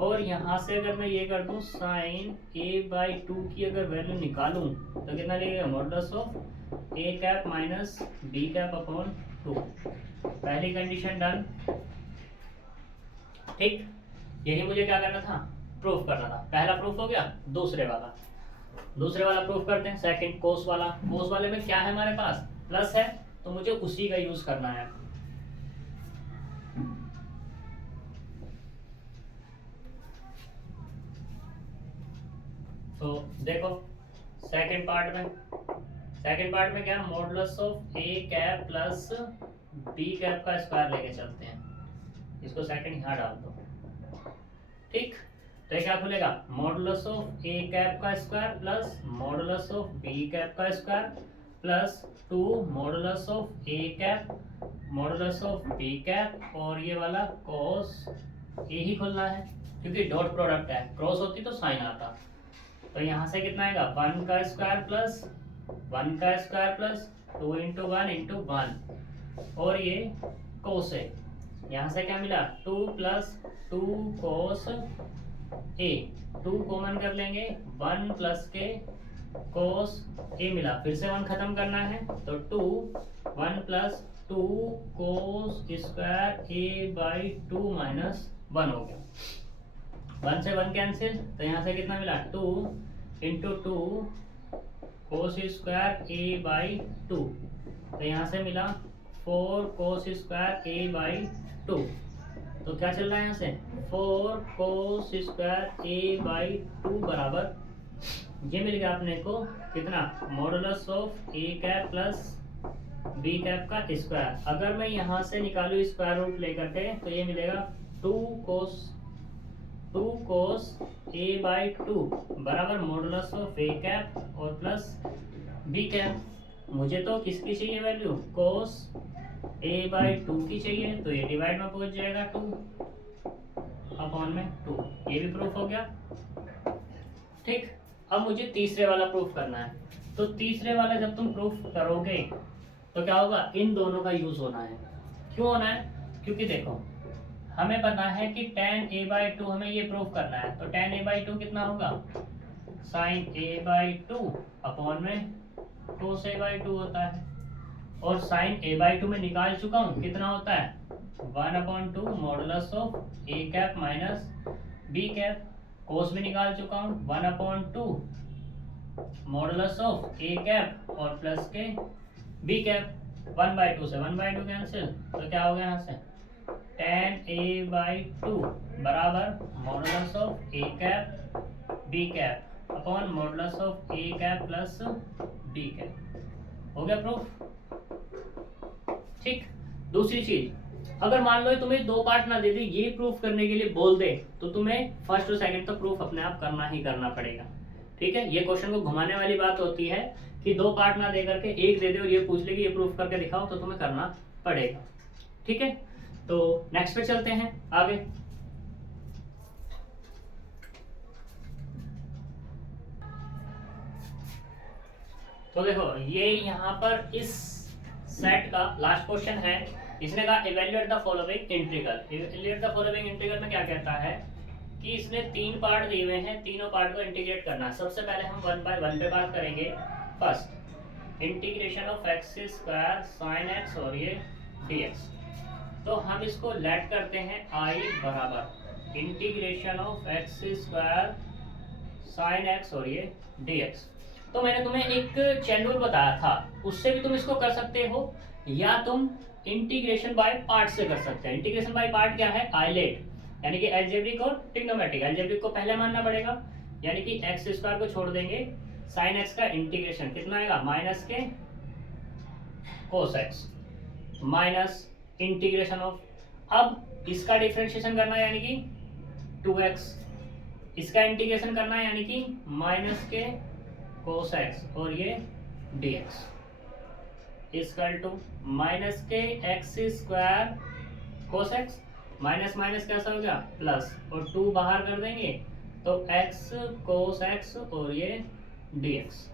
और यहाँ से अगर मैं ये कर दूँ साइन a बाई 2 की अगर वैल्यू निकालूँ तो कितना लगेगा modulus of a cap minus b cap upon 2, पहली कंडीशन डन, ठीक। यही मुझे क्या करना था प्रूफ करना था, पहला प्रूफ हो गया। दूसरे वाला दूसरे वाला प्रूफ करते हैं, सेकंड कोस वाला। कोस वाले में क्या है हमारे पास, प्लस है, तो मुझे उसी का यूज करना है। तो देखो सेकंड पार्ट में क्या, modulus of A cap plus B cap का स्क्वायर लेके चलते हैं। इसको सेकंड यहाँ डाल दो, ठीक। तो क्या खुलेगा, मॉडुलस ऑफ ए कैप का square plus modulus of B cap का square plus 2 modulus of A cap modulus of B cap, और ये वाला कॉस ए ही खुलना है क्योंकि डॉट प्रोडक्ट है, क्रॉस होती तो साइन आता। तो यहाँ से कितना आएगा, 1 का स्क्वायर प्लस 1 का स्क्वायर प्लस 2 इंटू 1 इंटू 1, और ये कोस है, यहाँ से क्या मिला 2 प्लस 2 कोस ए, 2 कॉमन कर लेंगे, 1 प्लस के कोस ए मिला, फिर से 1 खत्म करना है, तो 2 1 plus 2 cos square A by 2 minus 1 हो गया। 1 से 1 कैंसिल, तो यहाँ से कितना मिला 2 into 2 cos square A by 2, तो यहाँ से मिला 4 कोस स्क्वायर ए बाई 2। तो क्या चल रहा है यहाँ से, 4 कोस स्क्वायर ए बाई 2 बराबर, ये मिल गया अपने को कितना, modulus of A cap plus B cap का स्क्वायर। अगर मैं यहाँ से निकालू स्क्वायर रूट लेकर के, तो ये मिलेगा 2 कोस ए बाई 2 बराबर मॉडुलस ऑफ ए कैप और प्लस बी कैप। मुझे तो किसकी चाहिए वैल्यू, कोस ए बाई 2 की चाहिए, तो ये डिवाइड में पहुंच जाएगा 2 अपॉन में 2, ये भी प्रूफ हो गया, ठीक। अब मुझे तीसरे वाला प्रूफ करना है। तो तीसरे वाला जब तुम प्रूफ करोगे तो क्या होगा, इन दोनों का यूज होना है। क्यों होना है, क्योंकि देखो हमें पता है कि tan a बाई 2 हमें ये प्रूफ करना है, तो tan a बाई 2 कितना होगा, sin a बाई 2 अपॉन में cos a बाई 2 होता है, और sin a बाई 2 में निकाल चुका हूँ, कितना होता है 1/2 modulus of a cap minus b cap. cos भी निकाल चुका हूँ, 1/2 मॉडुलस ऑफ a कैप और प्लस के b कैप। 1/2 से 1/2 कैंसिल, तो क्या हो गया यहाँ से tan a बाई 2 बराबर modulus of a cap b cap upon modulus of a cap plus b cap. हो गया प्रूफ, ठीक। दूसरी चीज, अगर मान लो तुम्हें 2 पार्ट ना दे दे, ये प्रूफ करने के लिए बोल दे, तो तुम्हें फर्स्ट और सेकंड तो प्रूफ अपने आप करना ही करना पड़ेगा, ठीक है। ये क्वेश्चन को घुमाने वाली बात होती है कि 2 पार्ट ना दे करके एक दे दे और ये पूछ ले कि ये प्रूफ करके दिखाओ, तो तुम्हें करना पड़ेगा, ठीक है। तो नेक्स्ट पे चलते हैं आगे। तो देखो ये यहाँ पर इस सेट का लास्ट क्वेश्चन है। इसने कहा evaluate the following integral. Evaluate the following integral में क्या कहता है कि इसने 3 पार्ट दिए हुए हैं, तीनों पार्ट को इंटीग्रेट करना है। सबसे पहले हम 1 बाय 1 पे बात करेंगे। First integration of x square sine x और ये dx। तो हम इसको लेट करते हैं i बराबर integration of x square sine x और ये dx। तो मैंने तुम्हें एक चैन रूल बताया था, उससे भी तुम इसको कर सकते हो, या तुम इंटीग्रेशन बाय पार्ट से कर सकते हैं। इंटीग्रेशन बाय पार्ट क्या है, आइलेट, यानी कि अलजेब्रिक और ट्रिग्नोमेट्रिक। अलजेब्रिक को पहले मानना पड़ेगा, यानी कि एक्स स्क्वायर को छोड़ देंगे, साइन एक्स का इंटीग्रेशन कितना आएगा, माइनस के cos x minus integration of, अब इसका डिफरेंशिएशन करना है यानी कि 2x, इसका इंटीग्रेशन करना है यानी कि माइनस के कोस एक्स और ये dx इक्वल टू माइनस के x square cos x, minus minus कैसा हो गया प्लस, और 2 बाहर कर देंगे तो x कोस एक्स और ये dx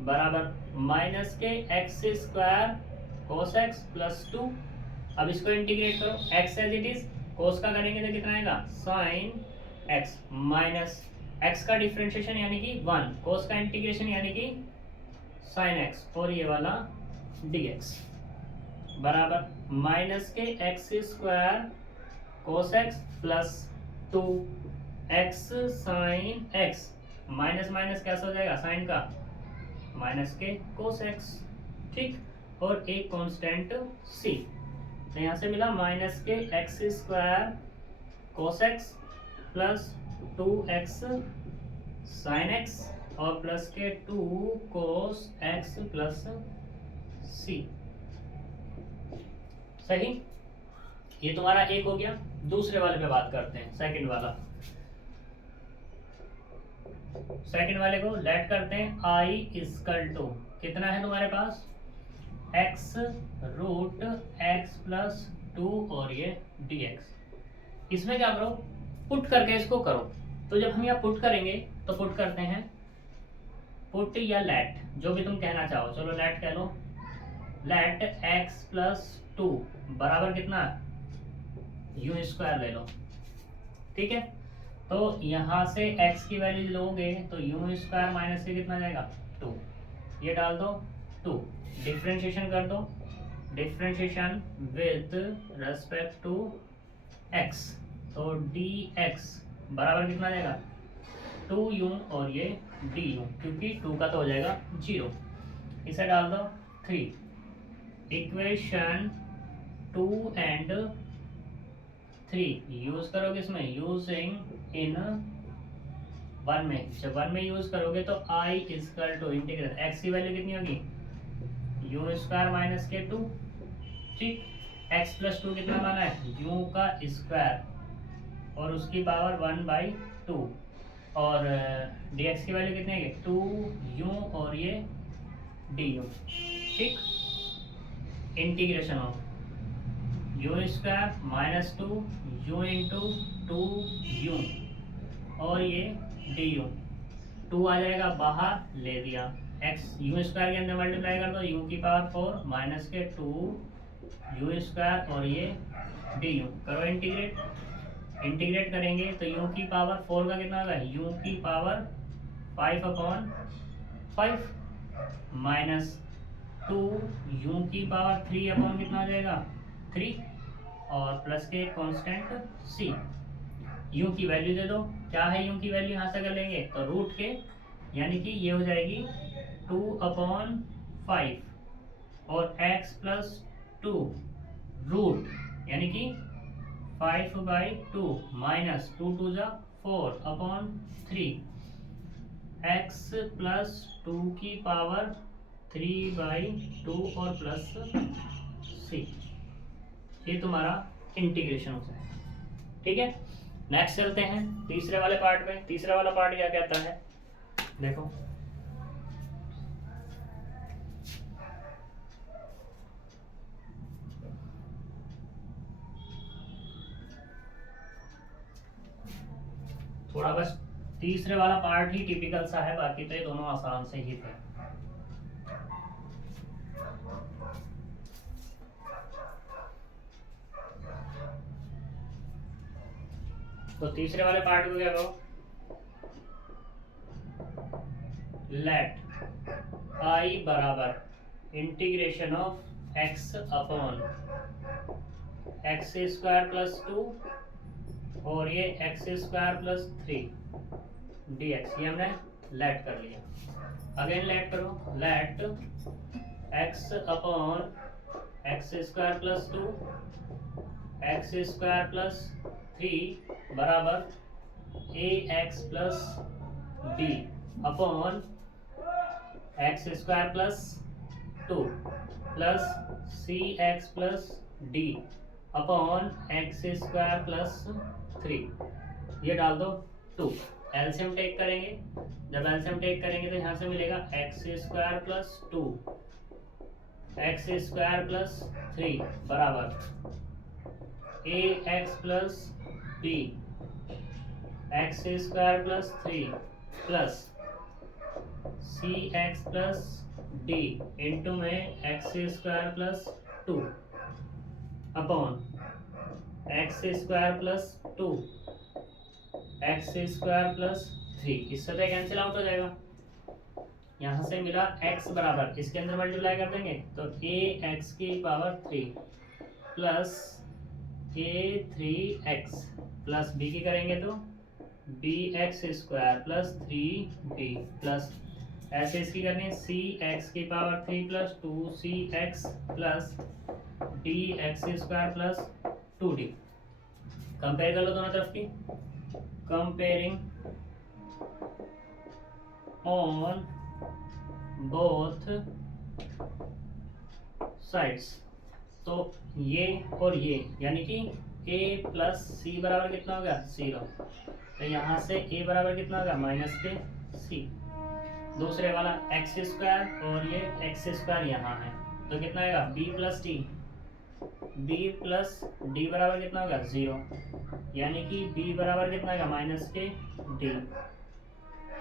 बराबर माइनस के x square cos x plus 2। अब इसको इंटीग्रेट करो, x एज इट इज, कोस का करेंगे तो कितना आएगा साइन x माइनस x का डिफरेंशिएशन यानी कि 1, कोस का इंटीग्रेशन यानी कि साइन x और ये वाला dx बराबर माइनस के x square cos x plus 2 x sine x minus minus कैसा हो जाएगा साइन का, माइनस के कोस एक्स, ठीक, और एक कांस्टेंट सी, तो यहाँ से मिला माइनस के x square cos x plus 2x sine x और प्लस के 2 कोस एक्स प्लस सी। सही, ये तुम्हारा एक हो गया। दूसरे वाले पे बात करते हैं, सेकंड वाला। सेकंड वाले को लेट करते हैं i इक्वल टू कितना है तुम्हारे पास, x रूट x प्लस 2 और ये dx। इसमें क्या करो, पुट करके इसको करो। तो जब हम यहाँ पुट करेंगे तो पुट करते हैं, पुट या लेट जो भी तुम कहना चाहो, चलो लेट कह लो। लेट x प्लस 2 बराबर कितना, यू स्क्वायर ले लो, ठीक है। तो यहाँ से x की वैल्यू लोगे तो यू स्क्वायर माइनस से कितना जाएगा 2, ये डाल दो 2, डिफ्रेंशिएशन कर दो, differentiation with respect to x, तो dx बराबर कितना जाएगा 2u और ये du, क्योंकि 2 का तो हो जाएगा 0, इसे डाल दो 3, इक्वेशन 2 एंड 3 यूज करोगे इसमें, यूजिंग इन 1 में, जब 1 में यूज करोगे तो i equal to integral x की वैल्यू कितनी होगी यू स्क्वायर माइनस के 2, ठीक, x प्लस 2 कितना माना है u का स्क्वायर और उसकी पावर 1/2 और dx की वैल्यू कितनी है 2u और ये du, ठीक, integration of you square minus 2 you into 2u और ये du, 2 आ जाएगा बाहर, ले दिया, x यू स्क्वायर के अंदर मल्टीप्लाई कर दो, u की पावर 4 माइनस के 2 u स्क्वायर और ये du, करो इंटीग्रेट, इंटीग्रेट करेंगे तो u की पावर 4 का कितना होगा, u की पावर 5/5 माइनस 2 u की पावर 3 कितना हो जाएगा 3 और प्लस के कांस्टेंट c, u की वैल्यू दे दो, क्या है u की वैल्यू यहाँ से कर लेंगे तो रूट के, यानी कि ये हो जाएगी 2/5 और x प्लस 2 रूट यानी कि 5/2 माइनस 2 2 जा 4/3 x प्लस 2 की पावर 3/2 और प्लस c, ये तुम्हारा इंटीग्रेशन हो जाएगा, ठीक है। नेक्स्ट चलते हैं तीसरे वाले पार्ट में। तीसरा वाला पार्ट क्या कहता है, देखो थोड़ा बस तीसरे वाला पार्ट ही टिपिकल सा है, बाकी तो ये दोनों आसान से ही थे। तो तीसरे वाले पार्ट को क्या कहो, लेट i बराबर integration of x upon x square plus 2 और ये x स्क्वायर प्लस 3 dx, ये हमने लेट कर लिया। अगेन लेट करो, let x upon x square plus 2 x square plus 3 बराबर ax plus b upon X square plus 2 plus C X plus D upon X square plus 3, ये डाल दो 2, LCM take करेंगे, जब एलसीएम टेक करेंगे तो यहाँ से मिलेगा X square plus 2 x square plus 3 बराबर A X plus B x square plus 3 plus C X plus D into में X square plus 2 upon X square plus 2 x square plus 3, इससे तो cancel out हो जाएगा। यहाँ से मिला x बराबर, इसके अंदर मल्टीप्लाई कर देंगे तो ए एक्स की power 3 plus A 3x plus B की करेंगे तो B x square plus 3b plus ऐसे इसकी करनी है सी एक्स की power 3 plus 2cx plus D x square plus 2d। Compare कर लो दोनों तरफ की, कंपेयरिंग ऑन बोथ साइड्स। तो ये और ये यानी कि a प्लस सी बराबर कितना हो गया 0, तो यहाँ से a बराबर कितना होगा माइनस के सी। दूसरे वाला एक्स स्क्वायर और ये एक्स स्क्वायर यहाँ है, तो कितना आएगा b plus D, b plus D बराबर कितना होगा 0, यानी कि b बराबर कितना आएगा माइनस के डी।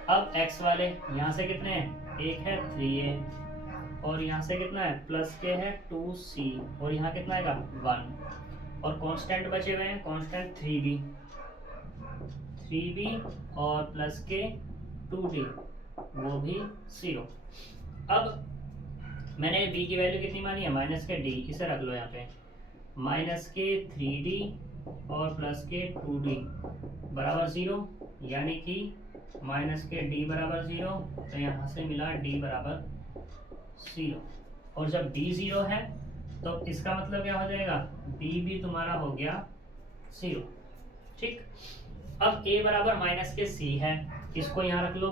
अब x वाले यहाँ से कितने हैं, एक है 3a और यहाँ से कितना है प्लस के है 2c और यहाँ कितना आएगा 1 और कांस्टेंट बचे हुए हैं, कांस्टेंट 3b और प्लस के 2d वो भी 0। अब मैंने b की वैल्यू कितनी मानी है माइनस के d, इसे रख लो यहाँ पे, माइनस के 3d और प्लस के 2d बराबर 0, यानी कि माइनस के d बराबर 0, तो यहाँ से मिला d बराबर 0। और जब d 0 है तो इसका मतलब क्या हो जाएगा, b भी तुम्हारा हो गया 0। ठीक, अब a बराबर माइनस के c है, इसको यहाँ रख लो,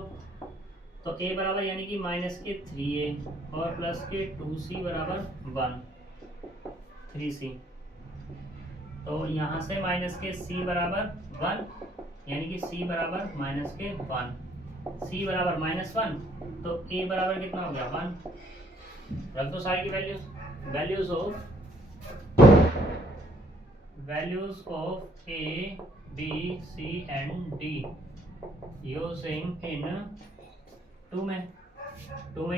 तो a बराबर यानी कि माइनस के 3a और प्लस के 2c बराबर 1 3c, तो यहाँ से माइनस के c बराबर 1 यानी कि c बराबर माइनस के 1, c बराबर माइनस 1, तो a बराबर कितना हो गया 1। रख दो सारी की values of a b c and d using in 2 में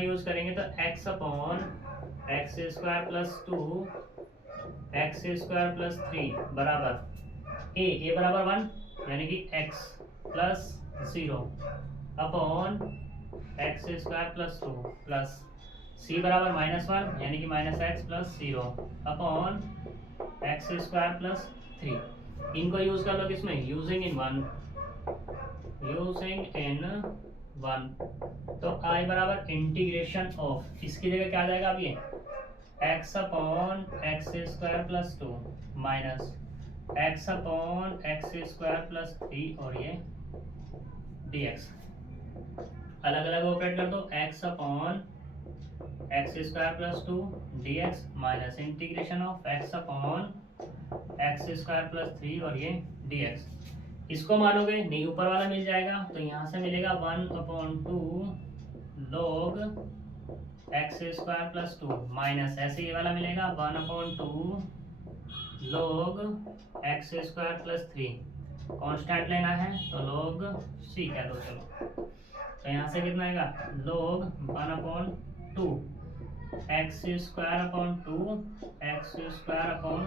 यूज करेंगे तो x upon X square plus 2 x square plus 3 बराबर a बराबर 1 यानी कि x plus 0 upon X square plus 2 plus c बराबर माइनस 1 यानी कि minus x plus 0 upon X square plus 3। इनको यूज कर लो किसमें, यूजिंग इन 1, तो i बराबर इंटीग्रेशन ऑफ, इसकी जगह क्या आ जाएगा अब ये x upon X square plus 2 minus x upon X square plus 3 और ये dx अलग अलग ऑपरेट कर दो, x upon X square plus 2 dx minus integration of x upon X square plus 3 और ये dx। इसको मानोगे नहीं, ऊपर वाला मिल जाएगा, तो यहाँ से मिलेगा 1/2 log x square plus 2 minus ऐसे ये वाला मिलेगा 1/2 log x square plus 3। Constant लेना है तो log c कह दो चलो, तो यहाँ से कितना आएगा log 1/2 x square upon 2 x square upon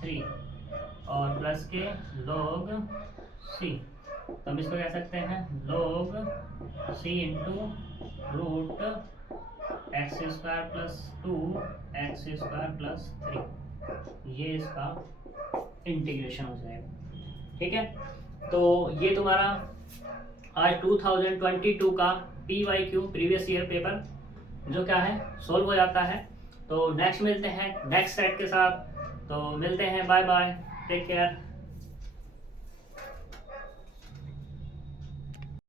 3 और प्लस के log c, तो हम इसको कह सकते हैं log c into root x square plus 2 x square plus 3, ये इसका इंटीग्रेशन हो जाएगा। ठीक है, तो ये तुम्हारा आज 2022 का PYQ प्रीवियस ईयर पेपर जो क्या है सोल्व हो जाता है। तो नेक्स्ट मिलते हैं नेक्स्ट सेट के साथ, तो मिलते हैं, बाय बाय, टेक केयर।